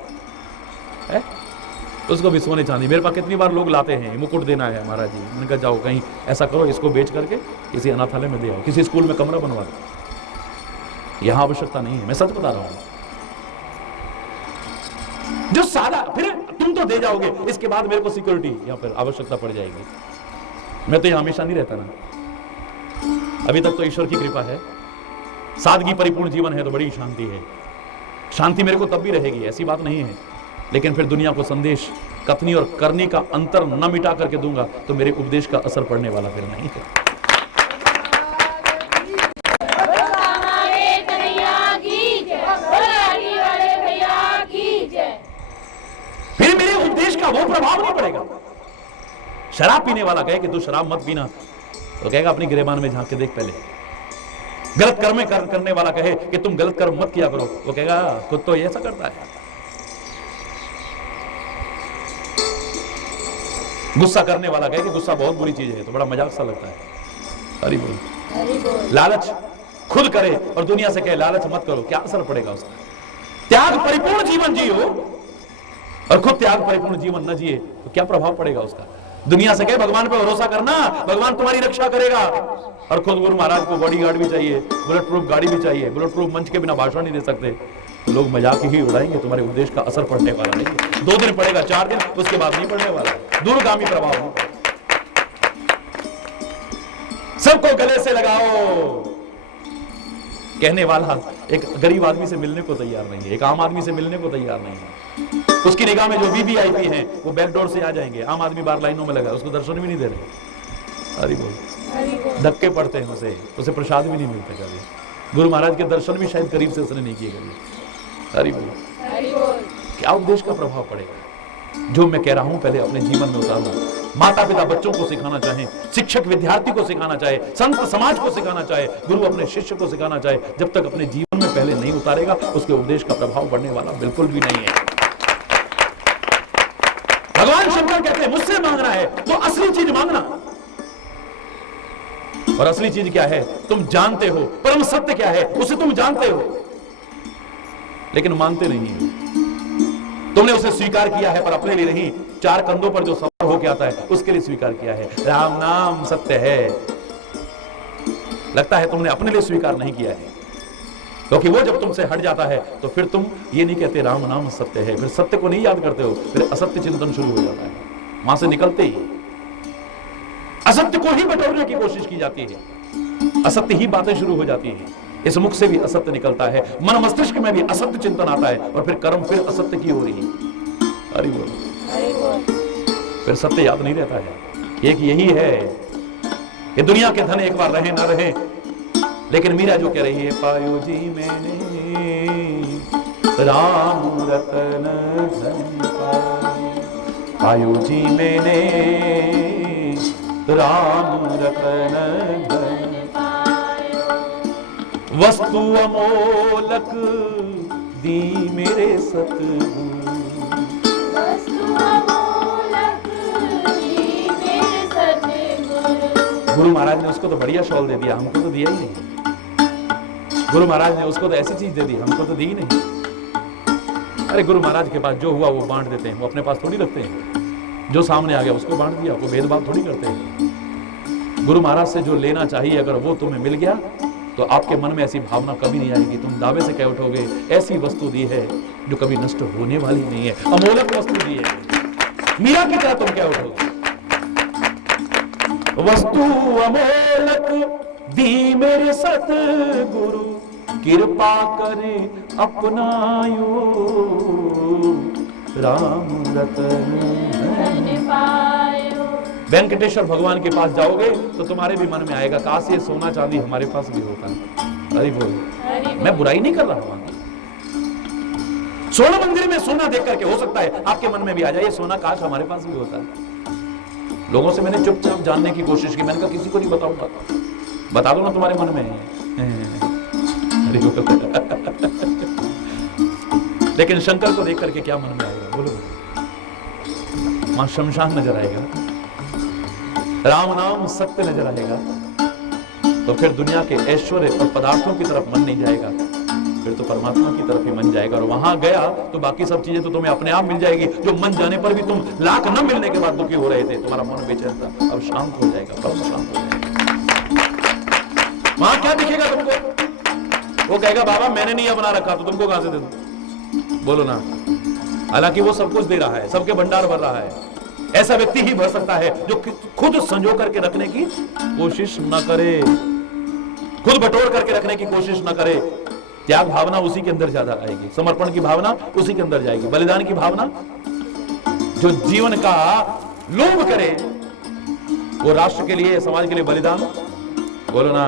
उसको भी सोने चांदी। मेरे पास कितनी बार लोग लाते हैं, मुकुट देना है महाराज जी। मैंने कहा जाओ कहीं ऐसा करो, इसको बेच करके किसी अनाथालय में दे आओ, किसी स्कूल में कमरा बनवा दो। यहां आवश्यकता नहीं है, मैं सच बता रहा हूं। जो सादा, फिर तुम तो दे जाओगे, इसके बाद मेरे को सिक्योरिटी यहां पर आवश्यकता पड़ जाएगी। मैं तो यहां हमेशा नहीं रहता ना। अभी तक तो ईश्वर की कृपा है, सादगी परिपूर्ण जीवन है तो बड़ी शांति है। शांति मेरे को तब भी रहेगी, ऐसी बात नहीं है। लेकिन फिर दुनिया को संदेश कथनी और करनी का अंतर न मिटा करके दूंगा तो मेरे उपदेश का असर पड़ने वाला फिर नहीं है। फिर मेरे उपदेश का वो प्रभाव नहीं पड़ेगा। शराब पीने वाला कहे कि तू शराब मत पीना, तो कहेगा अपनी गिरेबान में झांक के देख पहले। गलत कर्म करने वाला कहे कि तुम गलत कर्म मत किया करो, वो कहेगा खुद तो ऐसा करता है। गुस्सा करने वाला कहे कि गुस्सा बहुत बुरी चीज है, तो बड़ा मजाक सा लगता है। हरि बोल। लालच खुद करे और दुनिया से कहे लालच मत करो, क्या असर पड़ेगा उसका? त्याग परिपूर्ण जीवन जियो और खुद त्याग परिपूर्ण जीवन न जिए तो क्या प्रभाव पड़ेगा उसका? दुनिया से कहे भगवान पे भरोसा करना, भगवान तुम्हारी रक्षा करेगा, और खुद गुरु महाराज को बॉडीगार्ड भी चाहिए, बुलेट प्रूफ गाड़ी भी चाहिए, बुलेट प्रूफ मंच के बिना भाषण नहीं दे सकते, तो लोग मजाक ही उड़ाएंगे। तुम्हारे उपदेश का असर पड़ने वाला नहीं है। 2 दिन पड़ेगा, 4 दिन, उसके बाद नहीं पड़ने वाला, दूरगामी प्रभाव नहीं। सबको गले से लगाओ कहने वाला एक गरीब आदमी से मिलने को तैयार नहीं है, एक आम आदमी से मिलने को तैयार नहीं है। उसकी निगाह में जो वीवीआईपी हैं वो बैकडोर से आ जाएंगे, आम आदमी बाहर लाइनों में लगा, उसको दर्शन भी नहीं दे रहे। हरि बोल। धक्के पड़ते हैं उसे प्रसाद भी नहीं मिलते कभी। गुरु महाराज के दर्शन भी शायद करीब से उसने नहीं किए कभी। हरि बोल। क्या उपदेश का प्रभाव पड़ेगा? जो मैं कह रहा हूं पहले अपने जीवन में उतारना। माता पिता बच्चों को सिखाना चाहे, शिक्षक विद्यार्थी को सिखाना चाहे, संत समाज को सिखाना चाहे, गुरु अपने शिष्य को सिखाना चाहे, जब तक अपने जीवन में पहले नहीं उतारेगा उसके उपदेश का प्रभाव बढ़ने वाला बिल्कुल भी नहीं है। भगवान शंकर कहते हैं मुझसे मांगना है तो असली चीज मांगना। और असली चीज क्या है तुम जानते हो, परम सत्य क्या है उसे तुम जानते हो, लेकिन मानते नहीं हो। तुमने उसे स्वीकार किया है पर अपने लिए नहीं, 4 कंधों पर जो सवार होके आता है उसके लिए स्वीकार किया है। राम नाम सत्य है, लगता है तुमने अपने लिए स्वीकार नहीं किया है, क्योंकि वो जब तुमसे हट जाता है तो फिर तुम ये नहीं कहते राम नाम सत्य है, फिर सत्य को नहीं याद करते हो, फिर असत्य चिंतन शुरू हो जाता है। वहां से निकलते ही असत्य को ही बटोरने की कोशिश की जाती है, असत्य ही बातें शुरू हो जाती हैं। इस मुख से भी असत्य निकलता है, मन मस्तिष्क में भी असत्य चिंतन आता है और फिर कर्म फिर असत्य की हो रही है। हरि बोल। फिर सत्य याद नहीं रहता है। एक यही है कि दुनिया के धन एक बार रहे ना रहे, लेकिन मीरा जो कह रही है पायो जी मैंने राम रतन धन पायो जी मैंने राम रतन धन वस्तु अमोलक दी मेरे सतगुरु, गुरु महाराज ने उसको तो बढ़िया शॉल दे दिया, हमको तो दिया ही नहीं। गुरु महाराज ने उसको तो ऐसी चीज दे दी, हमको तो दी ही नहीं। अरे गुरु महाराज के पास जो हुआ वो बांट देते हैं, वो अपने पास थोड़ी रखते हैं। जो सामने आ गया उसको बांट दिया, कोई भेदभाव थोड़ी करते हैं। गुरु महाराज से जो लेना चाहिए अगर वो तुम्हें मिल गया तो आपके मन में ऐसी भावना कभी नहीं आएगी। तुम दावे से कह उठोगे ऐसी वस्तु दी है जो कभी नष्ट होने वाली नहीं है, अमोलक वस्तु दी है। मीरा की तरह तुम कह उठोगे वस्तु अमोलक दी मेरे सतगुरु, कृपा करे अपनायो राम रतन पायो। वेंकटेश्वर भगवान के पास जाओगे तो तुम्हारे भी मन में आएगा काश ये सोना चांदी हमारे पास भी होता है। अरे बोल, मैं बुराई नहीं कर रहा हूं। स्वर्ण मंदिर में सोना देख करके हो सकता है आपके मन में भी आ जाए सोना काश हमारे पास भी होता है। लोगों से मैंने चुपचाप जानने की कोशिश की, मैंने कहा किसी को नहीं बताऊंगा, बता दो ना तुम्हारे मन में है। लेकिन शंकर को देख करके क्या मन में आएगा बोलो? वहां शमशान नजर आएगा, राम नाम सत्य नजर आएगा, तो फिर दुनिया के ऐश्वर्य और पदार्थों की तरफ मन नहीं जाएगा, फिर तो परमात्मा की तरफ ही मन जाएगा। और वहां गया तो बाकी सब चीजें तो तुम्हें अपने आप मिल जाएगी, जो मन जाने पर भी तुम लाख न मिलने के बाद दुखी हो रहे थे, तुम्हारा मन बेचैन था, अब शांत हो जाएगा, परम शांत हो जाएगा। वहां क्या दिखेगा तुमको? वो कहेगा बाबा मैंने नहीं बना रखा तो तुमको कहां से दे दूं? बोलो ना। हालांकि वो सब कुछ दे रहा है, सबके भंडार भर रहा है। ऐसा व्यक्ति ही भर सकता है जो खुद संजो करके रखने की कोशिश न करे, खुद बटोर करके रखने की कोशिश न करे। त्याग भावना उसी के अंदर ज्यादा आएगी, समर्पण की भावना उसी के अंदर जाएगी, बलिदान की भावना। जो जीवन का लोभ करे वो राष्ट्र के लिए समाज के लिए बलिदान बोलो ना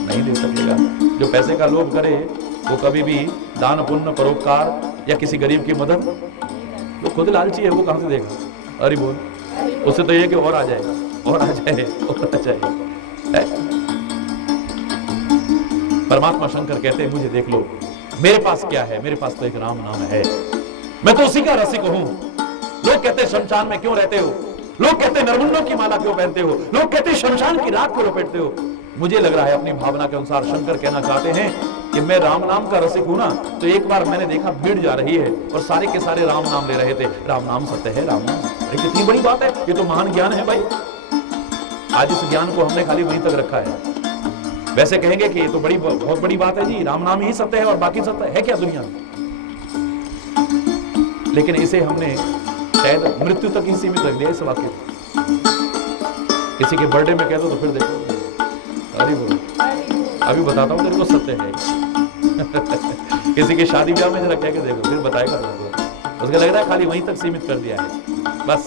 नहीं दे सकेगा। जो पैसे का लोभ करे वो कभी भी दान पुण्य परोपकार या किसी गरीब की मदद, वो खुद लालची है, वो कहां से देगा? अरे बोल, उससे तो ये कि और आ जाए और आ जाए और आ जाए। परमात्मा शंकर कहते हैं मुझे देख लो, मेरे पास क्या है? मेरे पास तो एक राम नाम है, मैं तो उसी का रसिक हूं। लोग कहते हैं शमशान में क्यों रहते हो, लोग कहते हैं नरमुंडों की माला क्यों पहनते हो, लोग कहते हैं शमशान की राख क्यों लपेटते हो। मुझे लग रहा है अपनी भावना के अनुसार शंकर कहना चाहते हैं कि मैं राम नाम का रसिक हूं ना। तो एक बार मैंने देखा भीड़ जा रही है और सारे के सारे राम नाम ले रहे थे, राम नाम सत्य है, राम नाम सत्य है। कितनी बड़ी बात है, ये तो महान ज्ञान है भाई। आज इस ज्ञान को हमने खाली वहीं तक रखा है। वैसे कहेंगे कि ये तो बहुत बड़ी बात है जी, राम नाम ही सत्य है और बाकी सत्य है क्या दुनिया में? लेकिन इसे हमने शायद मृत्यु तक ही सीमित रख दिया इस वाक्य। किसी के बर्थडे में कह दो तो फिर देखो, अरे वो अभी बताता हूँ तेरे को सत्य है। किसी की शादी ब्याह में जरा कह के देखो, फिर बताएगा तुमको। उसका लग रहा है खाली वहीं तक सीमित कर दिया है बस,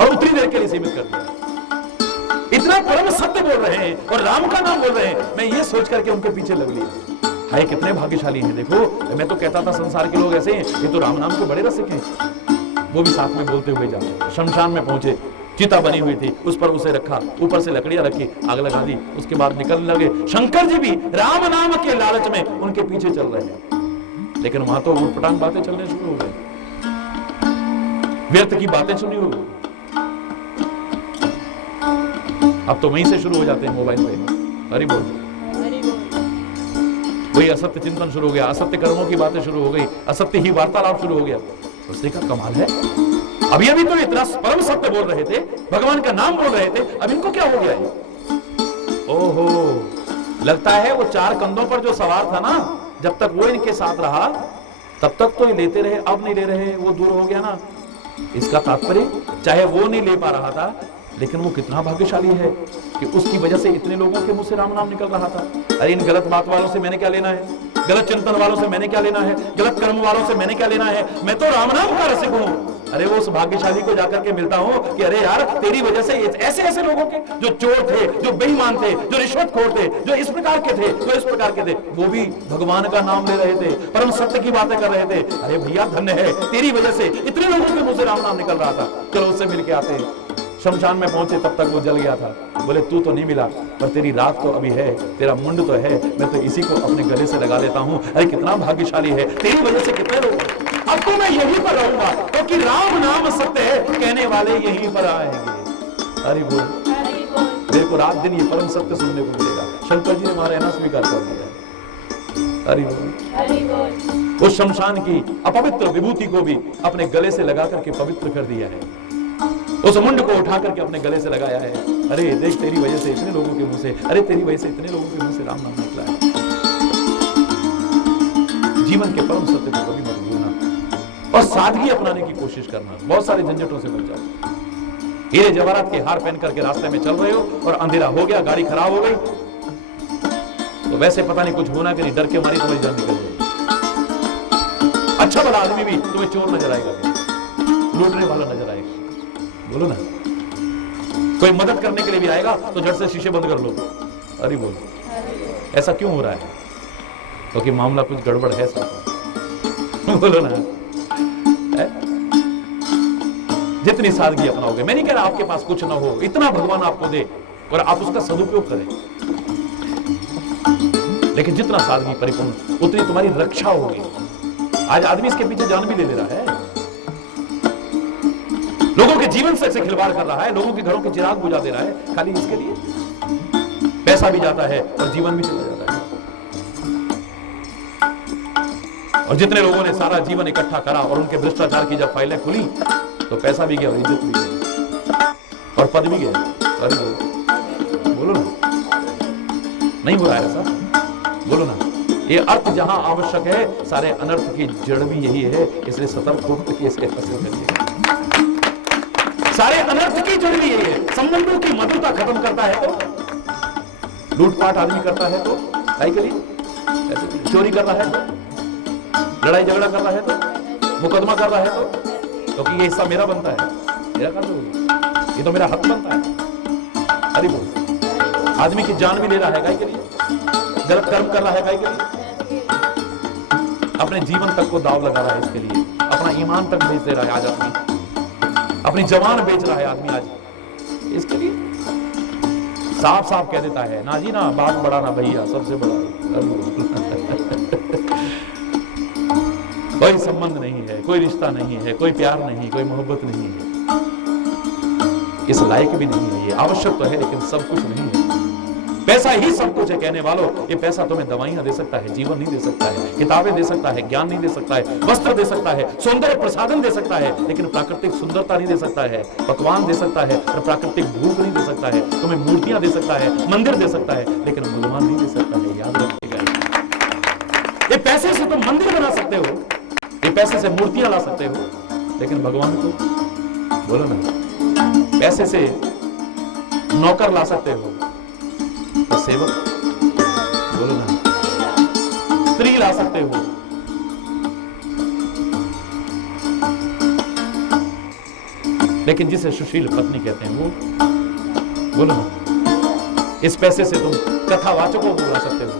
और उतनी देर के लिए सीमित कर दिया। इतना परम सत्य बोल रहे हैं और राम का नाम बोल रहे हैं, मैं ये सोच करके उनके पीछे लग लिया। हाय कितने भाग्यशाली हैं। देखो मैं तो कहता था संसार के लोग ऐसे हैं, ये तो राम नाम के बड़े रसिक हैं। वो भी साथ में बोलते हुए जाते। शमशान में पहुंचे, चिता बनी हुई थी, उस पर उसे रखा, ऊपर से लकड़ियां रखी, आग लगा दी, उसके बाद निकलने लगे। शंकर जी भी राम नाम के लालच में उनके पीछे चल रहे हैं। लेकिन वहां तो उटपटांग बातें चलने शुरू हो गई, व्यर्थ की बातें सुनी हो। अब तो वहीं से शुरू हो जाते हैं मोबाइल पे, अरे बोल, वही असत्य चिंतन शुरू हो गया, असत्य कर्मों की बातें शुरू हो गई, असत्य ही वार्तालाप शुरू हो गया। उसने कहा कमाल है, अभी अभी तो इतना परम सत्य बोल रहे थे, भगवान का नाम बोल रहे थे, अब इनको क्या हो गया है? ओहो, लगता है वो चार कंधों पर जो सवार था ना, जब तक वो इनके साथ रहा तब तक तो ये लेते रहे, अब नहीं ले रहे, वो दूर हो गया ना। इसका तात्पर्य चाहे वो नहीं ले पा रहा था, लेकिन वो कितना भाग्यशाली है कि उसकी वजह से इतने लोगों के मुंह से राम नाम निकल रहा था। अरे इन गलत बात वालों से मैंने क्या लेना है, गलत चिंतन वालों से मैंने क्या लेना है, गलत कर्म वालों से मैंने क्या लेना है, मैं तो राम नाम का रसिक हूं। अरे वो उस भाग्यशाली को जाकर के मिलता हूं कि अरे यार तेरी वजह से ऐसे ऐसे लोगों के जो चोर थे, जो बेईमान थे, जो रिश्वतखोर थे, जो इस प्रकार के थे, जो इस प्रकार के थे, वो भी भगवान का नाम ले रहे थे, परम सत्य की बातें कर रहे थे। अरे भैया धन्य है, तेरी वजह से इतने लोगों के मुंह से राम नाम निकल रहा था, चलो उससे मिल के आते हैं। शमशान में पहुंचे तब तक वो जल गया था। बोले तू तो नहीं मिला, पर तेरी राख तो अभी है, तेरा मुंड तो है, मैं तो इसी को अपने गले से लगा लेता हूं। अरे कितना भाग्यशाली है, तेरी वजह से कितने लोग, अब तो मैं यहीं पर रहूंगा क्योंकि राम नाम सत्य है, कहने वाले यहीं पर आएंगे। अरे बोल, मेरे को रात दिन ये परम सत्य सुनने को मिलेगा। शंकर जी ने हमारा रहना स्वीकार कर दिया। अरे बोल, उस शमशान की अपवित्र विभूति को भी अपने गले से लगा करके पवित्र कर दिया है। उस मुंड को उठा करके अपने गले से लगाया है। अरे देख, तेरी वजह से इतने लोगों के मुंह से, अरे तेरी वजह से इतने लोगों के मुंह से राम नाम निकला है। जीवन के परम सत्य को कभी मत भूलना और सादगी अपनाने की कोशिश करना, बहुत सारे झंझटों से बच जाओ। हीरे जवाहरात के हार पहन करके रास्ते में चल रहे हो और अंधेरा हो गया, गाड़ी खराब हो गई, तो वैसे पता नहीं कुछ होना कि नहीं, डर के मारी तुम्हारी जान निकल जाएगी। अच्छा भला आदमी भी तुम्हें चोर नजर आएगा, लूटने वाला नजर आएगा। बोलो ना, कोई मदद करने के लिए भी आएगा तो झट से शीशे बंद कर लो। अरे बोलो, ऐसा क्यों हो रहा है? क्योंकि मामला कुछ गड़बड़ है साथ। बोलो ना, जितनी सादगी अपनाओगे, मैं नहीं कह रहा आपके पास कुछ ना हो, इतना भगवान आपको दे और आप उसका सदुपयोग करें, लेकिन जितना सादगी परिपूर्ण उतनी तुम्हारी रक्षा होगी। आज आदमी इसके पीछे जान भी ले रहा है, लोगों के जीवन से खिलवाड़ कर रहा है, लोगों के घरों के चिराग बुझा दे रहा है, खाली इसके लिए पैसा भी जाता है और जीवन भी चला जाता है। और जितने लोगों ने सारा जीवन इकट्ठा करा और उनके भ्रष्टाचार की जब फाइलें खुली तो पैसा भी गया और इज्जत भी गई और पद भी गया। अरे बोलो ना, नहीं हो रहा है ऐसा? बोलो ना, ये अर्थ जहां आवश्यक है, सारे अनर्थ की जड़ भी यही है, इसलिए सतर्क होकर के इसके फंसे करिए। सारे अनर्थ की जड़ भी यही है। संबंधों की मधुरता खत्म करता है तो, लूटपाट आदमी करता है तो, आई करिए, ऐसे चोरी कर रहा है तो, लड़ाई झगड़ा कर रहा है तो, मुकदमा कर रहा है तो, क्योंकि ये हिस्सा मेरा बनता है, मेरा कर दो, ये तो मेरा हक बनता है। अरे बोल, आदमी की जान भी ले रहा है गाय के लिए, गलत कर्म कर रहा है गाय के लिए, अपने जीवन तक को दाव लगा रहा है इसके लिए, अपना ईमान तक बेच दे रहा है आज आदमी, अपनी जवान बेच रहा है आदमी आज इसके लिए। साफ साफ कह देता है, ना जी ना, बाप बड़ा ना भैया, सबसे बड़ा। कोई संबंध नहीं है, कोई रिश्ता नहीं है, कोई प्यार नहीं, कोई मोहब्बत नहीं है, इस लायक भी नहीं है। ये आवश्यक तो है लेकिन सब कुछ नहीं है। पैसा ही सब कुछ है कहने वालों, ये पैसा तुम्हें दवाइयां दे सकता है, जीवन नहीं दे सकता है, किताबें दे सकता है, ज्ञान नहीं दे सकता है, वस्त्र दे सकता है, सौंदर्य प्रसाधन दे सकता है, लेकिन प्राकृतिक सुंदरता नहीं दे सकता है, पकवान दे सकता है और प्राकृतिक भूख नहीं दे सकता है, तुम्हें मूर्तियां दे सकता है, मंदिर दे सकता है, लेकिन भगवान नहीं दे सकता है। याद रखिएगा, ये पैसे से तुम मंदिर बना सकते हो, ये पैसे से मूर्तियां ला सकते हो, लेकिन भगवान को, बोलो ना, पैसे से नौकर ला सकते हो तो सेवक, बोलो ना, स्त्री ला सकते हो, लेकिन जिसे सुशील पत्नी कहते हैं वो, बोलो ना, इस पैसे से तुम कथावाचकों को बुला सकते हो,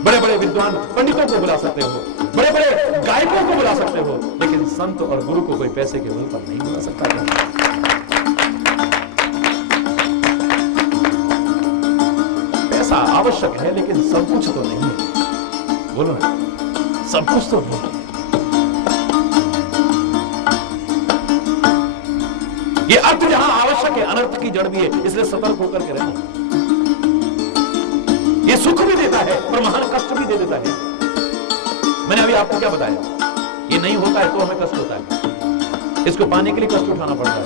बड़े बड़े विद्वान पंडितों को बुला सकते हो, बड़े बड़े गायकों को बुला सकते हो, लेकिन संत और गुरु को कोई पैसे के बल पर नहीं बुला सकता। पैसा आवश्यक है लेकिन सब कुछ तो नहीं है। बोलो ना, सब कुछ तो नहीं है। ये अर्थ जहां आवश्यक है, अनर्थ की जड़ भी है, इसलिए सतर्क होकर के रहना। ये सुख भी देता है और महान कष्ट भी दे देता है। मैंने अभी आपको क्या बताया, ये नहीं होता है तो हमें कष्ट होता है, इसको पाने के लिए कष्ट उठाना पड़ता है,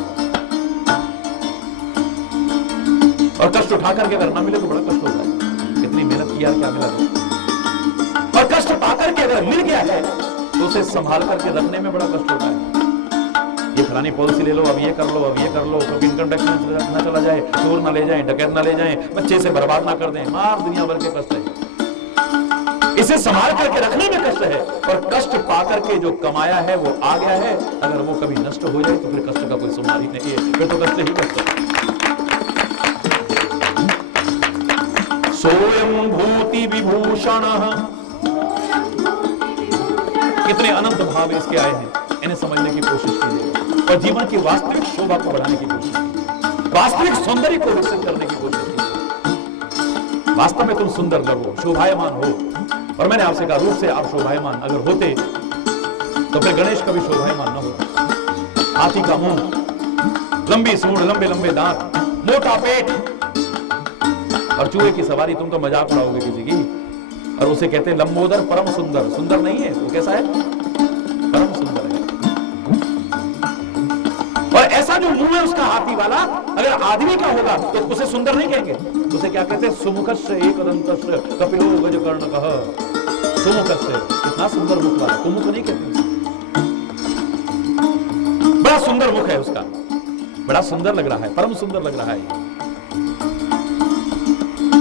और कष्ट उठा करके अगर ना मिले तो बड़ा कष्ट होता है। कितनी मेहनत किया, क्या मिला, और कष्ट पाकर के अगर मिल गया है तो उसे संभाल करके रखने में बड़ा कष्ट होता है। ये फलानी पॉलिसी ले लो, अब ये कर लो, अब ये कर लो, क्योंकि इनकम टैक्स ना चला जाए, चोर ना ले जाए, डकैत ना ले जाए, बच्चे से बर्बाद ना कर दें, मार दुनिया भर के कष्ट है। इसे संभाल करके रखने में कष्ट है, और कष्ट पाकर के जो कमाया है वो आ गया है, अगर वो कभी नष्ट हो जाए तो फिर कष्ट का कोई सुमार ही नहीं है, फिर तो कष्ट ही कष्ट है। सोयम भूति विभूषण, कितने अनंत भाव इसके आए हैं, इन्हें समझने की कोशिश कीजिए और जीवन की वास्तविक शोभा को बढ़ाने की कोशिश कीजिए, वास्तविक सौंदर्य को विकसित करने की कोशिश कीजिए। वास्तव में तुम सुंदर लगो, शोभायमान हो, और मैंने आपसे कहा रूप से आप शोभायमान अगर होते तो फिर गणेश कभी शोभायमान न होता। हाथी का मुंह, लंबी सूंड, लंबे लंबे दांत, मोटा पेट और चूहे की सवारी, तुम तो मजाक उड़ाओगे किसी की, और उसे कहते हैं लंबोदर परम सुंदर। सुंदर नहीं है वो, कैसा है? परम सुंदर है। और ऐसा जो मुंह है उसका हाथी वाला अगर आदमी का होगा तो उसे सुंदर नहीं कहेंगे, उसे क्या कहते हैं? सुमुखस्य एकदंतस्य कपिलो गजकर्णकः। सुमुखस्य, इतना सुंदर मुख वाला, कुमुख नहीं कहते, बड़ा सुंदर मुख है उसका, बड़ा सुंदर लग रहा है, परम सुंदर लग रहा है।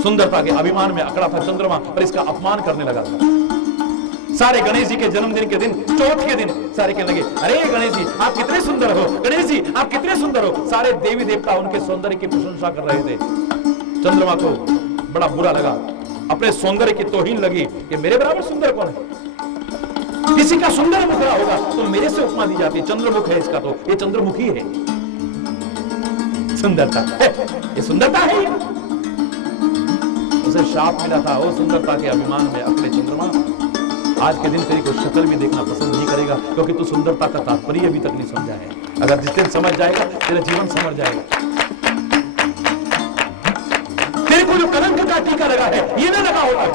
सुंदरता के अभिमान में अकड़ा था चंद्रमा, पर इसका अपमान करने लगा था। सारे गणेश जी के जन्मदिन के दिन, चौथ के दिन सारे कहने लगे, अरे गणेश जी आप कितने सुंदर हो, गणेश जी आप कितने सुंदर हो। सारे देवी देवता उनके सौंदर्य की प्रशंसा कर रहे थे। चंद्रमा को बड़ा बुरा लगा, अपने सौंदर्य की तौहीन लगी कि मेरे बराबर सुंदर कौन है? किसी का सुंदर मुख होगा तो मेरे से उपमा दी जाती है, चंद्रमुख है इसका, तो ये चंद्रमुखी है। सुंदरता है, ये सुंदरता है। उसे शाप मिला था, वो सुंदरता के अभिमान में अकड़े चंद्रमा, आज के दिन तेरी को शक्ल भी देखना पसंद नहीं करेगा, क्योंकि तू सुंदरता का तात्पर्य अभी तक नहीं समझा है। अगर जिस दिन समझ जाएगा तेरा जीवन समझ जाएगा। तेरे को जो कलंक का टीका लगा है ये ना लगा होता है।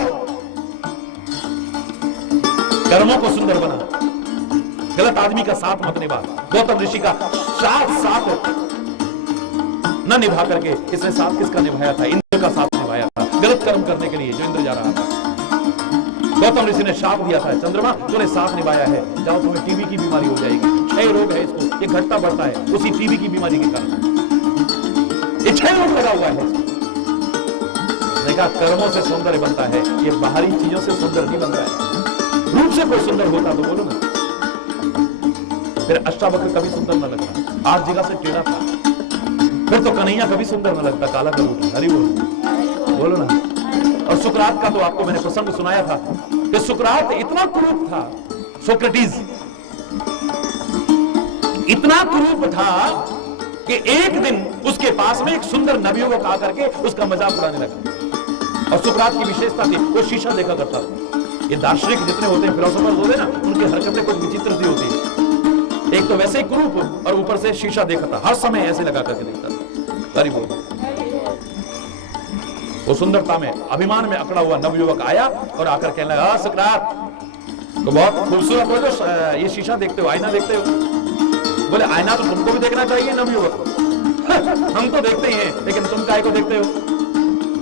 कर्मों को सुंदर बना, गलत आदमी का साथ मत निभा। गौतम ऋषि का साथ न निभा करके इसने साथ किसका निभाया था? इंद्र का साथ निभाया था, गलत कर्म करने के लिए जो इंद्र जा रहा था। गौतम ऋषि ने शाप दिया था, चंद्रमा तूने साथ निभाया है, जाओ तुम्हें टीबी की बीमारी हो जाएगी। क्षय रोग है इसको, ये घटता बढ़ता है उसी टीबी की बीमारी के कारण, ये क्षय रोग लगा हुआ है। उसने कहा कर्मों से सौंदर्य बनता है, ये बाहरी चीजों से सुंदर नहीं बनता है। रूप से कोई सुंदर होता तो बोलो ना। फिर अष्टावक्र कभी सुंदर न लगता, 8 जगह से टेढ़ा था। फिर तो कन्हैया कभी सुंदर न लगता, काला करूँ। हरि बोलो ना। और सुकरात का तो आपको मैंने प्रसंग सुनाया था कि सुकरात इतना कुरूप था, सोक्रेटिस इतना कुरूप था कि एक दिन उसके पास में एक सुंदर नवयुवक आकर के उसका मजाक उड़ाने लगा। और सुकरात की विशेषता थी, वो शीशा देखा करता था। ये दार्शनिक जितने होते हैं, फिलोसोफर होते हैं ना, उनकी हरकतें कुछ विचित्र सी होती है। एक तो वैसे ही कुरूप और ऊपर से शीशा देखा था, हर समय ऐसे लगा करके देखता था। हरि बोल। वो सुंदरता में अभिमान में अकड़ा हुआ नवयुवक आया और आकर कहने लगा, सुकरात तो बहुत खूबसूरत हो जो ये शीशा देखते हो, आईना देखते हो। बोले आईना तो तुमको भी देखना चाहिए नवयुवक। हम तो देखते ही हैं, लेकिन तुम काहे को देखते हो?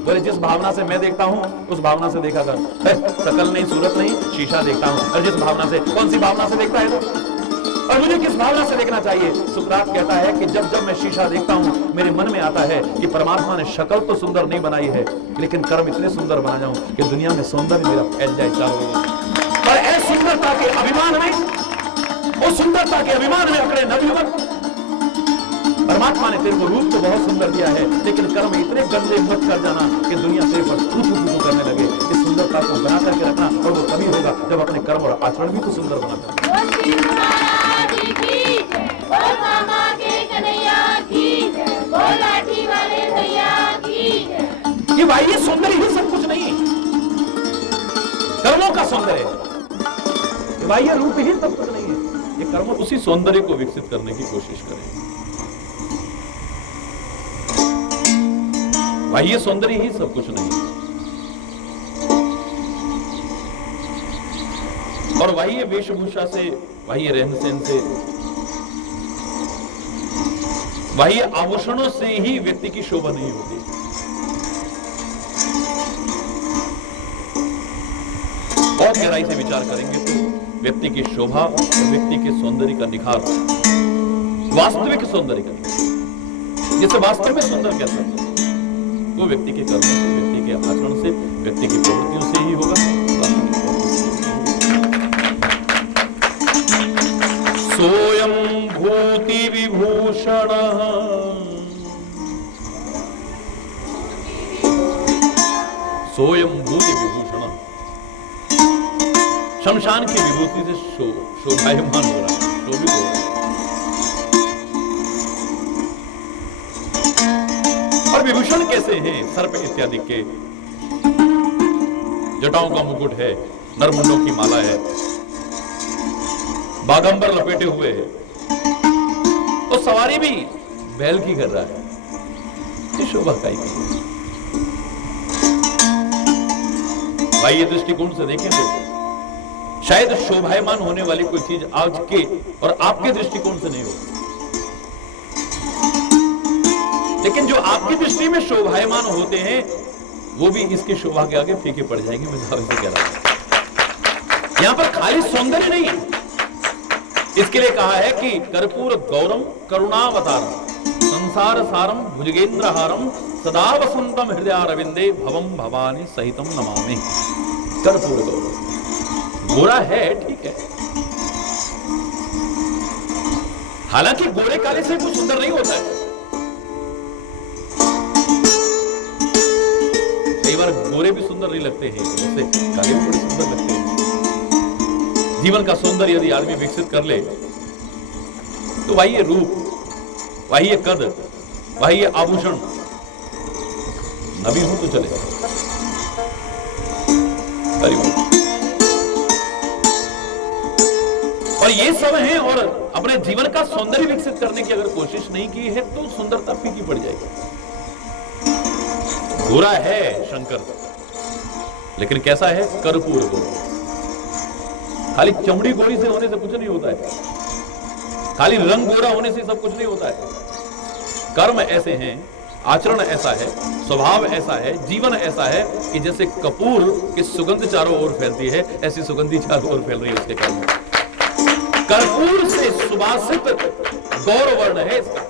बोले जिस भावना से मैं देखता हूं उस भावना से देखा कर। शकल नहीं, सूरत नहीं, शीशा देखता हूं। और जिस भावना से, कौन सी भावना से देखता है तो? और मुझे किस भावना से देखना चाहिए? सुकरात कहता है कि जब जब मैं शीशा देखता हूं मेरे मन में आता है कि परमात्मा ने शक्ल तो सुंदर नहीं बनाई है, लेकिन कर्म इतने सुंदर बना जाऊं कि दुनिया में सौंदर्य मेरा फैल जाए चारों ओर। और ऐसी सुंदरता के अभिमान में, उस सुंदरता के अभिमान में अकड़े नवयुवक, परमात्मा ने तेरे को रूप तो बहुत सुंदर दिया है, लेकिन कर्म इतने गंदे मत कर जाना कि दुनिया से पूछू करने लगे। इस सुंदरता को बना करके रखना, और वो तभी होगा जब अपने कर्म और आचरण भी तो सुंदर बना कर। ये भाई ये सौंदर्य ही सब कुछ नहीं है, कर्मों का सौंदर्य है। भाई ये रूप ही सब कुछ नहीं है, ये कर्म उसी सौंदर्य को विकसित करने की कोशिश करें। भाई ये सौंदर्य ही सब कुछ नहीं है। और वही ये वेशभूषा से, वही ये रहन सहन से, वही आभूषणों से ही व्यक्ति की शोभा नहीं होती। और गहराई से विचार करेंगे तो व्यक्ति की शोभा और व्यक्ति के सौंदर्य का निखार, वास्तविक सौंदर्य का निखार, जिसे वास्तव में सुंदर कहते हैं, वो व्यक्ति के कर्मों से, व्यक्ति के आचरण से, व्यक्ति की प्रवृत्तियों से ही होगा। सोयम भूति विभूषण, सोयम भूति विभूषण, शमशान की विभूति से शोभायमान हो रहा है, शोभित हो रहा है। और विभूषण कैसे हैं? सर्प इत्यादि के, जटाओं का मुकुट है, नरमुंडों की माला है, बागंबर लपेटे हुए है, तो सवारी भी बैल की कर रहा है, ये शोभा का ही। भाई ये दृष्टिकोण से देखें तो शायद शोभायमान होने वाली कोई चीज आज के और आपके दृष्टिकोण से नहीं होगी। लेकिन जो आपकी दृष्टि में शोभायमान होते हैं वो भी इसकी शोभा के आगे फीके पड़ जाएंगे। मैं साहब से कह रहा हूं यहां पर खाली सौंदर्य नहीं है, इसके लिए कहा है कि कर्पूर गौरम करुणावतारम संसार सारम भुजगेंद्रहारम सदा वसंतम हृदयारविंदे भवम भवानी सहितम नमामि। कर्पूर गौरम गोरा है, ठीक है, हालांकि गोरे काले से कुछ सुंदर नहीं होता है। कई बार गोरे भी सुंदर नहीं लगते हैं, उससे काले भी बड़े सुंदर लगते हैं। जीवन का सौंदर्य यदि आदमी विकसित कर ले तो वही ये रूप, वही ये कद, वही ये आभूषण नबी हो तो चले। और ये सब है, और अपने जीवन का सौंदर्य विकसित करने की अगर कोशिश नहीं की है तो सुंदरता फीकी पड़ जाएगी। गोरा है शंकर, लेकिन कैसा है? कर्पूर गोरा। खाली चमड़ी गोरी से होने से कुछ नहीं होता है, खाली रंग गोरा होने से सब कुछ नहीं होता है। कर्म ऐसे हैं, आचरण ऐसा है, स्वभाव ऐसा है, जीवन ऐसा है कि जैसे कपूर की सुगंध चारों ओर फैलती है, ऐसी सुगंधी चारों ओर फैल रही है उसके कर्म। कर्पूर से सुवासित गौर वर्ण है इसका।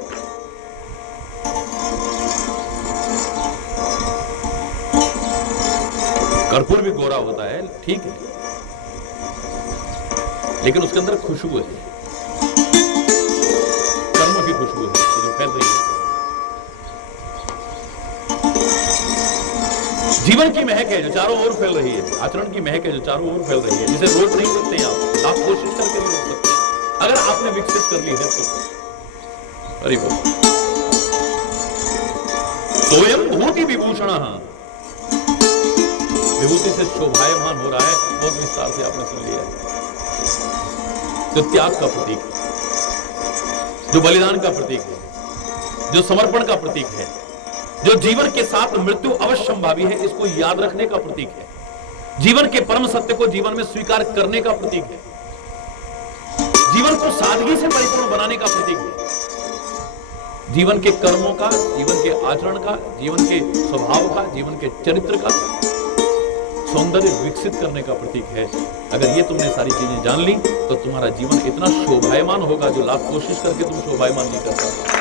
कर्पूर भी गोरा होता है, ठीक है, लेकिन उसके अंदर खुशबू है, कर्म की खुशबू है जो फैल रही है। जीवन की महक है जो चारों ओर फैल रही है, आचरण की महक है जो चारों ओर फैल रही है, जिसे रोक नहीं सकते आप कोशिश करके नहीं रोक सकते अगर आपने विकसित कर ली है तो। अरे बोल स्वयं भूति विभूषण, विभूति से शोभायमान हो रहा है, बहुत विस्तार से आपने सुन लिया है। जो त्याग का प्रतीक है, जो बलिदान का प्रतीक है, जो समर्पण का प्रतीक है, जो जीवन के साथ मृत्यु अवश्य संभावी है, इसको याद रखने का प्रतीक है, जीवन के परम सत्य को जीवन में स्वीकार करने का प्रतीक है, जीवन को सादगी से परिपूर्ण बनाने का प्रतीक है, जीवन के कर्मों का, जीवन के आचरण का, जीवन के स्वभाव का, जीवन के चरित्र का सौंदर्य विकसित करने का प्रतीक है। अगर ये तुमने सारी चीजें जान ली तो तुम्हारा जीवन इतना शोभायमान होगा जो लाख कोशिश करके तुम शोभायमान नहीं कर पाते।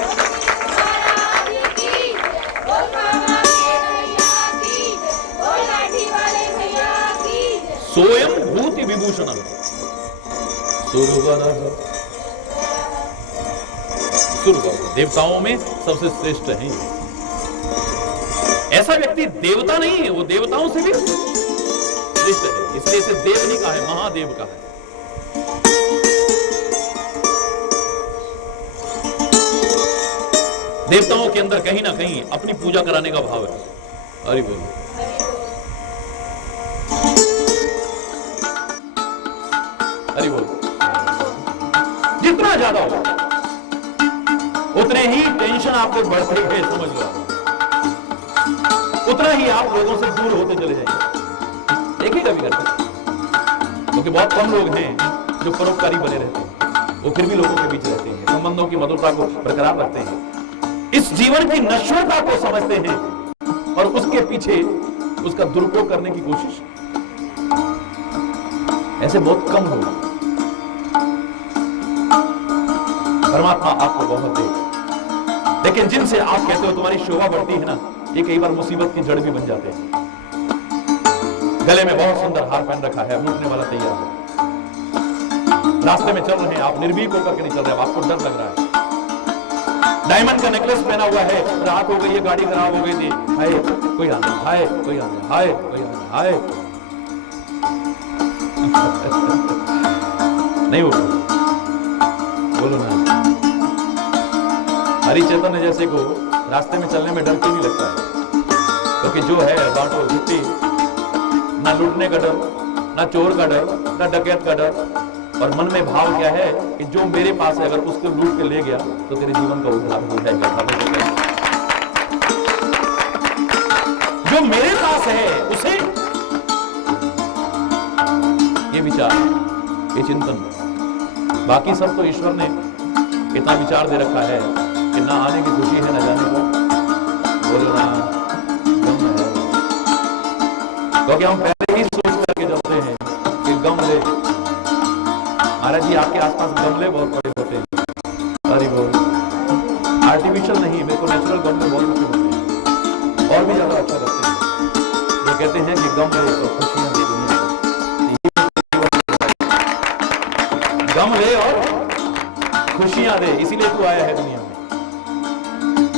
स्वयं भूति विभूषण सुरवर, देवताओं में सबसे श्रेष्ठ है। ऐसा व्यक्ति देवता नहीं है, वो देवताओं से भी श्रेष्ठ है, इसलिए इसे देव नहीं कहा है, महादेव का है। देवताओं के अंदर कहीं ना कहीं अपनी पूजा कराने का भाव है। हरि बोल। हरि बोल। जितना ज्यादा हो उतने ही टेंशन आपको बढ़ते गए, समझ लो, उतना ही आप लोगों से दूर होते चले जाएंगे। एक ही कभी करते, क्योंकि बहुत कम लोग हैं जो परोपकारी बने रहते हैं, वो फिर भी लोगों के बीच रहते हैं, संबंधों की मधुरता को बरकरार रखते हैं, इस जीवन की नश्वरता को समझते हैं और उसके पीछे उसका दुरुपयोग करने की कोशिश। ऐसे बहुत कम लोग। परमात्मा आपको बहुत दे, लेकिन जिनसे आप कहते हो तुम्हारी शोभा बढ़ती है ना, ये कई बार मुसीबत की जड़ भी बन जाते हैं। गले में बहुत सुंदर हार पहन रखा है, लूटने वाला तैयार है, रास्ते में चल रहे हैं आप, निर्भीक होकर के नहीं चल रहे, आपको डर लग रहा है, डायमंड का नेकलेस पहना हुआ है, रात हो गई है, गाड़ी खराब हो गई थी, हाय कोई आना, हाय कोई आना, हाय कोई आना, हाय नहीं बोलो, बोलो ना। हरि चैतन्य जैसे को रास्ते में चलने में डर क्यों नहीं लगता है? क्योंकि जो है बांटो झुट्टी, ना लूटने का डर, ना चोर का डर, ना डकैत का डर, और मन में भाव क्या है कि जो मेरे पास है अगर उसको लूट के ले गया तो तेरे जीवन का उद्धार हो जाएगा। जो मेरे पास है उसे, ये विचार, ये चिंतन, बाकी सब तो ईश्वर ने इतना विचार दे रखा है कि ना आने की खुशी है, ना जाने को लेकिन हम पहले ही सोच करके चलते हैं कि गमले, महाराज जी आपके आसपास गमले बहुत बड़े होते हैं, अरे वो आर्टिफिशियल नहीं, मेरे को नेचुरल गमले बहुत अच्छे होते हैं और भी ज्यादा अच्छा लगते हैं। वो कहते हैं कि गमले और खुशियां दे दुनिया को, गमले और खुशियां दे, इसीलिए तू आया है दुनिया में,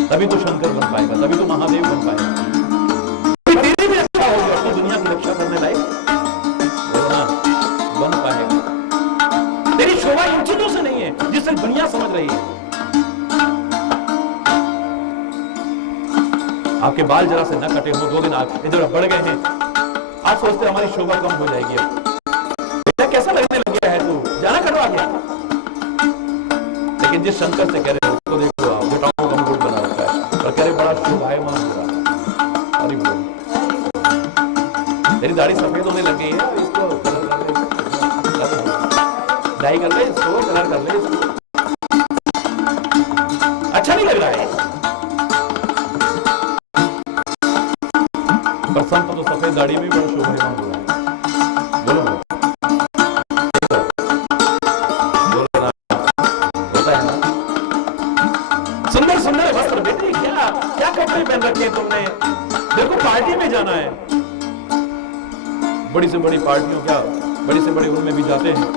तभी तो शंकर बन पाएगा, तभी तो महादेव बन पाएगा, तेरे भी अच्छा होगा तो दुनिया की रक्षा करने लायक बन पाएगा। तेरी शोभा इन चीजों से नहीं है जिससे दुनिया समझ रही है। आपके बाल जरा से न कटे हो, 2 दिन आप इधर बढ़ गए हैं, आप सोचते हमारी शोभा कम हो जाएगी, अब बेटा कैसा लगने लग गया है, तू जाना कटवा गया। लेकिन जिस शंकर से कह रहे हो उसको देखो, आप बेटाओं का मुकुट बना रखा है और कह रहे बड़ा शोभायमान हो रहा है। अरे बोल, तेरी दाढ़ी सफेद होने लग गई है, इसको कलर कर ले, डाई कर ले, इसको कलर कर ले, इसको अच्छा नहीं लग रहा है। पर संत तो सफेद दाढ़ी में बड़ा शोभायमान हो रहा है। बोलो बोलो ना, होता है ना। सुंदर सुंदर वस्त्र, बेटे क्या क्या कपड़े पहन रखे हैं तुमने, देखो पार्टी में जाना है, बड़ी से बड़ी पार्टियों, क्या बड़ी से बड़े उनमें भी जाते हैं,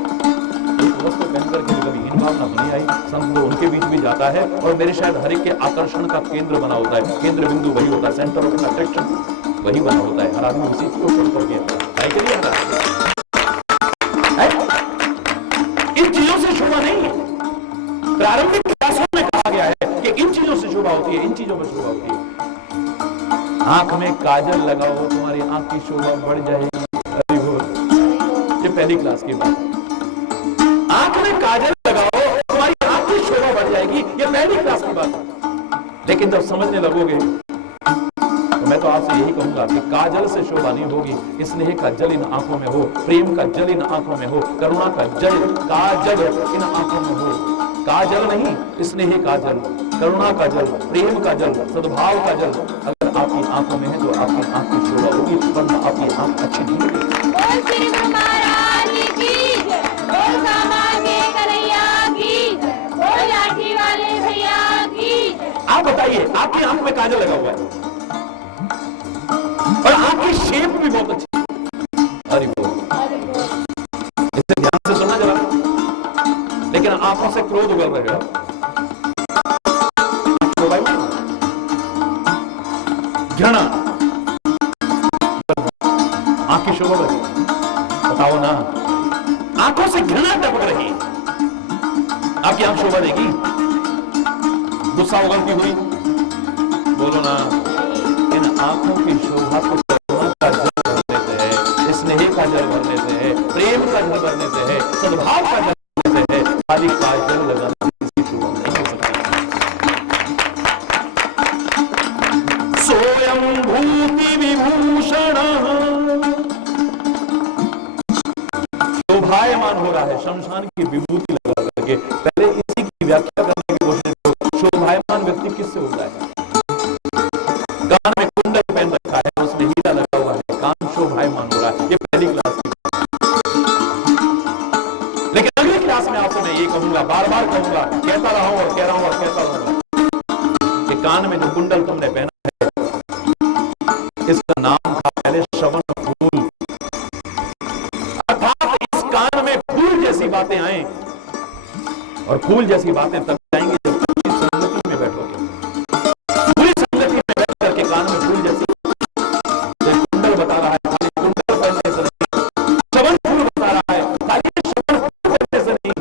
वस्त्र पहन करके कभी हीन भावना तो नहीं आई। संत तो उनके बीच भी जाता है और मेरे शायद हर एक के आकर्षण का केंद्र बना होता है, केंद्र बिंदु वही होता है, सेंटर ऑफ अट्रैक्शन वही बना होता है। हर आदमी उसी को छोड़ करके इन चीजों से शोभा नहीं है। प्रारंभिक क्लासों में कहा गया है कि इन चीजों से शोभा होती है, इन चीजों में शोभा होती है। आंख में काजल लगाओ, तुम्हारी आंख की शोभा बढ़ जाएगी। ये पहली क्लास की बात। आंख में काजल लगाओ, तुम्हारी आंख की शोभा बढ़ जाएगी, ये पहली क्लास की बात। लेकिन जब समझने लगोगे तो मैं तो आपसे यही कहूंगा कि काजल से शोभा नहीं होगी, स्नेह का जल इन आंखों में हो, प्रेम का जल इन आंखों में हो, करुणा का जल काजल इन आंखों में हो। काजल नहीं, स्नेह का जल, करुणा का जल, प्रेम का जल, सद्भाव का जल अगर आपकी आंखों में है तो आपकी आंख की शोभा होगी, वरना आपकी आंख अच्छी नहीं होगी। बोल श्री गुरु महाराज की जय, बोल कामा के कन्हैया की जय, बोल लाठी वाले भैया की जय। आप बताइए, आपकी आंख में काजल लगा हुआ है और आपकी शेप भी बहुत अच्छी है, अरे वो इसे ध्यान से सुनना जरा, लेकिन आंखों से क्रोध उगल रहे हो, घृणा, आंख की शोभा बढ़ी, बताओ ना, आंखों से घृणा टपक रही, आपकी आंख शोभा देगी? गुस्सा उगलती हुई, बोलो ना, इन आंखों की शोभा को करुणा का जल भरने से है, स्नेह का जल भरने से है, प्रेम का जल भरने से है, सद्भाव का जल भरने से है, खाली काजल लगाने से किसी शोभा नहीं हो सकती। सोयम भूति विभूषण, शोभायमान हो रहा है शमशान की विभूति लगा करके। पहले इसी की व्याख्या करने की कोशिश करो, शोभायमान व्यक्ति किससे होता है? कान में कुंडल पहन रखा है, उसमें हीरा लगा हुआ है, कान शोभायमान हो रहा है, ये पहली क्लास की। लेकिन अगली क्लास में आपसे मैं ये कहूंगा, बार बार कहूंगा, कहता रहा हूं और कह रहा हूं और कहता रहूंगा कि कान में जो कुंडल तुमने पहना है, इसका नाम था पहले श्रवण फूल, अर्थात इस कान में फूल जैसी बातें आए, और फूल जैसी बातें तब आएंगी जब अच्छी संगति में बैठोगे। पूरी संगति में बैठ करके कान में फूल जैसी, कुंडल बता रहा है खाली कुंडल पहनने से नहीं, श्रवण फूल बता रहा है खाली श्रवण फूल पहनने से नहीं,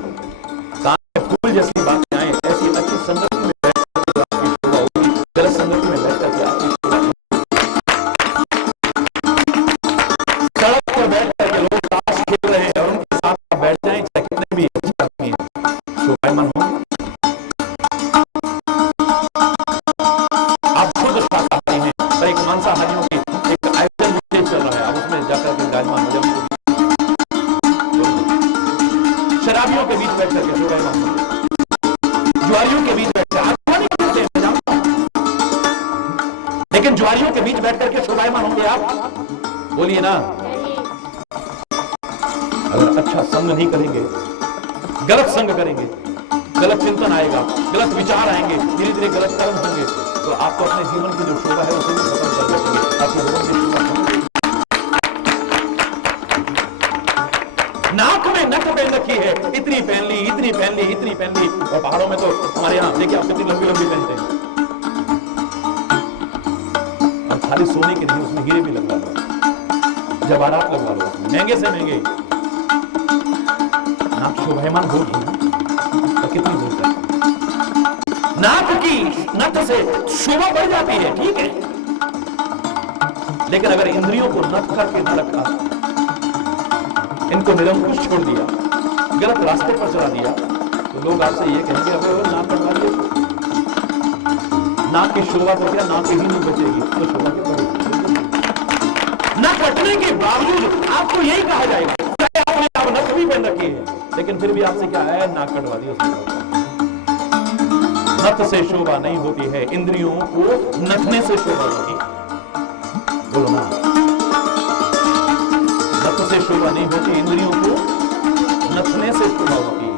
कान में फूल जैसी बातें आए, ऐसी अच्छी संगति में बैठ करके आपकी शोभा होगी, गलत संगति में बैठ करके आपकी शोभा होगी। सड़क पर बैठ करके लोग ताश खेल रहे हैं और उनके साथ बैठ जाएं, चाहे कितने भी अच्छे आदमी हैं, शोभायमान होंगे। आप खुद शाकाहारी हैं पर एक मांसाहारियों की एक आयोजन विशेष चल रहा है, आप उसमें जाकर के विराजमान हो जाओ। शराबियों के बीच बैठ करके शोभायमान होंगे, जुआरियों के बीच बैठ कर, लेकिन जुआरियों के बीच बैठ करके शोभायमान होंगे आप? बोलिए ना। अगर अच्छा संग नहीं करेंगे, गलत संग करेंगे, गलत चिंतन आएगा, गलत विचार आएंगे, धीरे धीरे गलत कर्म होंगे, तो आपको अपने जीवन की जो शोभा है उसे भी खत्म कर देंगे। आपके जीवन की शोभा होगी। नाक में नक पहन रखी है, इतनी पहन ली, इतनी पहन ली, इतनी पहन ली, और पहाड़ों में तो हमारे यहाँ देखिए आप कितनी लंबी लंबी पहनते हैं, और खाली सोने के लिए उसमें हीरे भी लगवा लो, जवाहरात लगवा लो, महंगे से महंगे। नाक शोभायमान होगी तो कितनी दूर तक नाक की नथ से शोभा बढ़ जाती है, ठीक है, लेकिन अगर इंद्रियों को नथ करके न रखा, इनको निरंकुश छोड़ दिया, गलत रास्ते पर चला दिया, तो लोग आपसे ये कहेंगे अबे वो नाक कटवा दिए, नाक की शोभा तो क्या, नाक ही नहीं बचेगी तो शोभा क्या बढ़ेगी। नाक कटने के बावजूद आपको यही कहा जाएगा, आपने आप नथ भी पहन रखी है, लेकिन फिर भी आपसे क्या है, नाक कटवा दी उसने। नथ से शोभा नहीं होती है, इंद्रियों को नथने से शोभा होती है। बोलो ना, नथ से शोभा नहीं होती, इंद्रियों को नथने से शोभा होती है।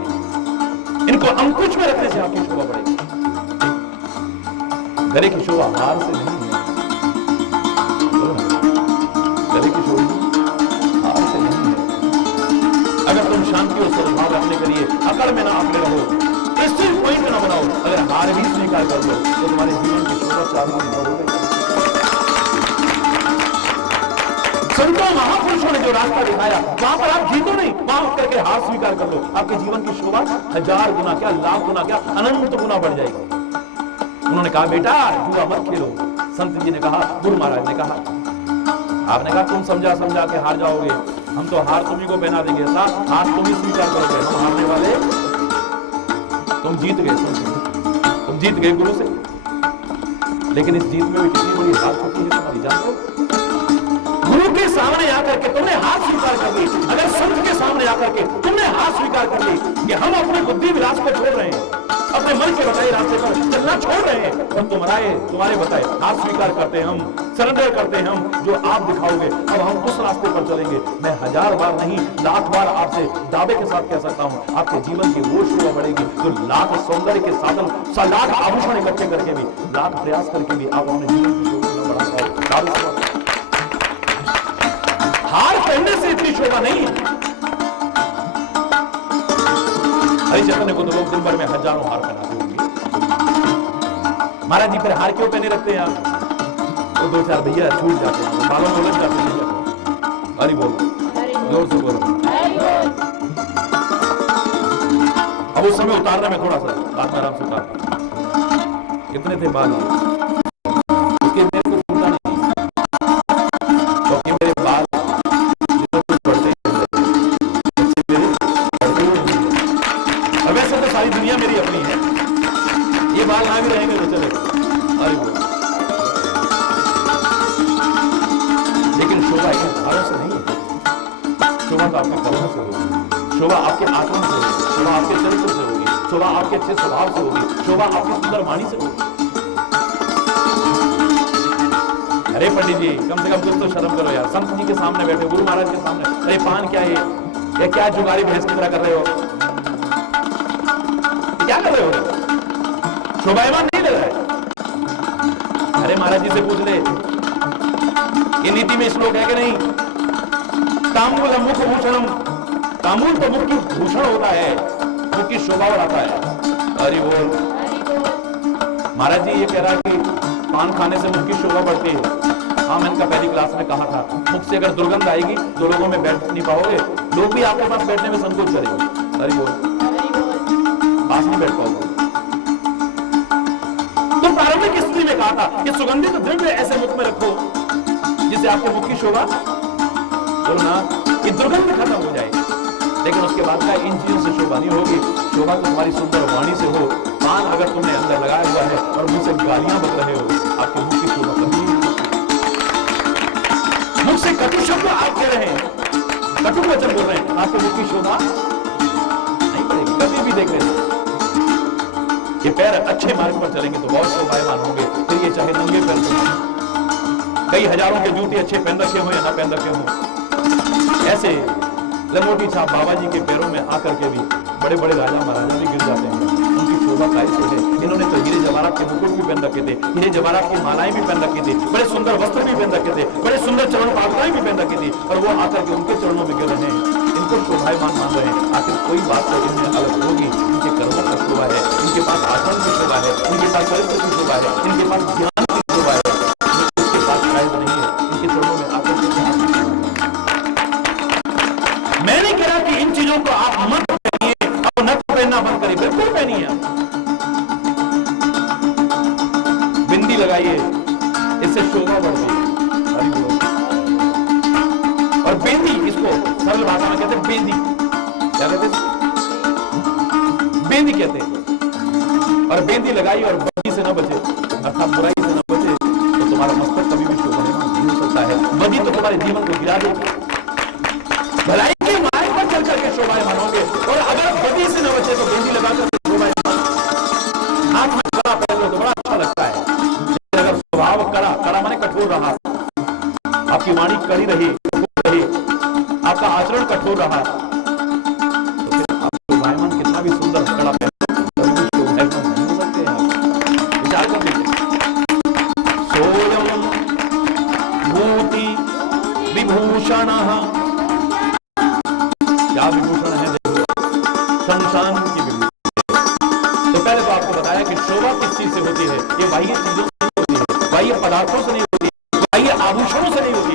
इनको अंकुश में रखने से आपकी शोभा बढ़ेगी। गले की शोभा हार से नहीं है, बोलो ना, गले की शोभा हार से नहीं है। अगर तुम शांति और सद्भाव रखने के लिए अकड़ में ना आंकड़े रहो, स्टिल पॉइंट ना बनाओ, अगर हार भी स्वीकार कर लो तो तुम्हारे जीवन की शोभा चार गुनी बढ़ जाएगी। संतों महापुरुषों ने जो रास्ता दिखाया, वहां पर आप जीतो नहीं, वहां करके हार स्वीकार कर लो, आपके जीवन की शोभा 1000 गुना क्या, लाख गुना क्या, अनंत गुना बढ़ जाएगी। उन्होंने कहा बेटा जुआ मत खेलो, संत जी ने कहा, गुरु महाराज ने कहा, आपने कहा तुम समझा समझा के हार जाओगे, हम तो हार तुम्ही को पहना देंगे, हार तुम ही स्वीकार करोगे, हम हारने वाले, तुम जीत गए, तुम जीत गए गुरु से, लेकिन इस जीत में भी कितनी बड़ी हार छुपी है तुम्हारी, जानते हो। गुरु के सामने आकर के तुमने हार स्वीकार कर ली, अगर संत के सामने आकर के तुमने हार स्वीकार कर ली कि हम अपने बुद्धि विलास को छोड़ रहे हैं, अपने मन के बताए रास्ते पर चलना छोड़ रहे हैं, और तुम्हारे बताए हार स्वीकार करते हैं, हम सरेंडर करते हैं, हम जो आप दिखाओगे अब हम उस रास्ते पर चलेंगे। मैं 1000 बार नहीं, लाख बार आपसे दावे के साथ कह सकता हूं, आपके जीवन की वो शोभा बढ़ेगी तो लाख सौंदर्य के साधन, लाख आभूषण इकट्ठे करके भी, लाख प्रयास करके भी आप अपने जीवन की शोभा न बढ़ा पाओ। हार पहनने से इतनी शोभा नहीं है। हरि चैतन्य को तो लोग दिन भर में हजारों हार पहनाते होंगे। महाराज जी फिर हार क्यों पहने रखते हैं आप? तो 2-4 भैया छूट जाते हैं, बालों में उलझ जाते हैं। हरि बोलो, जोर से बोलो। अब उस समय उतारने में थोड़ा सा बात में आराम से उतार। कितने थे बाल? उसके मेरे को छूटा नहीं, क्योंकि मेरे बाल बढ़ते अब वैसे तो सारी दुनिया मेरी अपनी है, ये बाल ना भी रहेंगे तो चले। हरि बोलो। लेकिन शोभा एक भावों से नहीं है, शोभा तो आपके कर्मों से होगी, शोभा आपके आचरण से होगी, शोभा आपके चरित्र से होगी, शोभा आपके अच्छे स्वभाव से होगी, शोभा आपकी सुंदर वाणी से होगी। अरे पंडित जी कम से कम कुछ तो शर्म करो यार, संत जी के सामने बैठे, गुरु महाराज के सामने, अरे पान क्या है ये क्या जुगाड़ी भैंस की तरह कर रहे हो, क्या कर रहे हो? शोभायमान नहीं ले रहा है। अरे महाराज जी से पूछ ले, ये नीति में श्लोक है कि नहीं? तांबूल मुख भूषणम, तांबूल तो मुख की भूषण होता है, मुख की शोभा बढ़ाता है। हरि बोल। महाराज जी ये कह रहा है कि पान खाने से मुख की शोभा बढ़ती है। हाँ मैंने का पहली क्लास में कहा था, मुख से अगर दुर्गंध आएगी तो लोगों में बैठ नहीं पाओगे, लोग भी आपके पास बैठने में संकोच करेंगे। हरि बोल। पास नहीं बैठ पाओगे। तो प्रारंभिक स्थिति में कहा था कि सुगंधित द्रव्य ऐसे मुख में रखो जिससे आपके मुख की शोभा, बोलो ना, कि दुर्गंध खत्म हो जाए। लेकिन उसके बाद का इन चीजों से शोभा नहीं होगी, शोभा तो तुम्हारी सुंदर वाणी से हो। पान अगर तुमने अंदर लगाया हुआ है और मुझसे गालियां बक रहे हो, आपके मुख की शोभा कभी नहीं होगी। मुझसे कटु शब्द आप कह रहे हैं, कटु वचन बोल रहे हैं, आपके मुख की शोभा नहीं बढ़ेगी कभी भी। देख लेना, ये पैर अच्छे मार्ग पर चलेंगे तो बहुत शोभायमान होंगे, फिर ये चाहे नंगे पैर चलें। कई हजारों के जूते अच्छे पहन रखे हो या ना पहन रखे हो, ऐसे लंगोटी छाप बाबा जी के पैरों में आकर के भी बड़े बड़े राजा महाराजा भी गिर जाते हैं। उनकी शोभा काय से है। इन्होंने तो हीरे जवाहरात के मुकुट भी पहन रखे थे, हीरे जवाहरात की मालाएं भी पहन रखी थी, बड़े सुंदर वस्त्र भी पहन रखे थे, बड़े सुंदर चरण पादुकाएं भी पहन रखी थी, और वो आकर के उनके चरणों में गिर रहे हैं, इनको शोभायमान मान रहे हैं। आखिर कोई बात तो इनमें अलग होगी। इनके कर्मों का शोभा है, इनके पास आचरण की शोभा है, इनके पास चरित्र की शोभा है, इनके पास ज्ञान की शोभा है, इसके पास शायद नहीं है। इनके चरणों में आकर के मैं नहीं कह रहा कि इन चीजों को आप मत पहनिए, अब नथ पहनना बंद करिए, बिल्कुल पहनिए। बिंदी लगाइए, इससे शोभा बढ़ती है। और बेंदी, इसको सरल भाषा में कहते हैं बेंदी। क्या कहते हैं? बेंदी कहते हैं। और बेंदी लगाइए और बदी से न बचे, अर्थात बुराई से न बचे, तो तुम्हारा मस्तक कभी भी शोभायमान नहीं हो सकता है। बदी तो तुम्हारे जीवन को गिरा देगी। भलाई के मार्ग पर चल करके शोभायमान होंगे, और अगर बदी से न बचे तो बेंदी लगाकर शोभायमान। हाथ में कड़ा पहन लो तो बड़ा अच्छा लगता है, लेकिन अगर स्वभाव कड़ा माने कठोर रहा, आपकी वाणी कड़ी रही, आपका आचरण कठोर रहा, तो फिर आप शोभायमान कितना भी सुंदर कड़ा पहन कभी भी शोभायमान नहीं हो सकते हैं। विचार कर लीजिए। सोयम भूति विभूषण, क्या विभूषण है? देखो, शमशान की विभूषण। तो पहले तो आपको बताया कि शोभा किस चीज से होती है। ये बाह्य चीजों से नहीं होती है, बाह्य पदार्थों से नहीं होती है, बाह्य आभूषणों से नहीं होती है।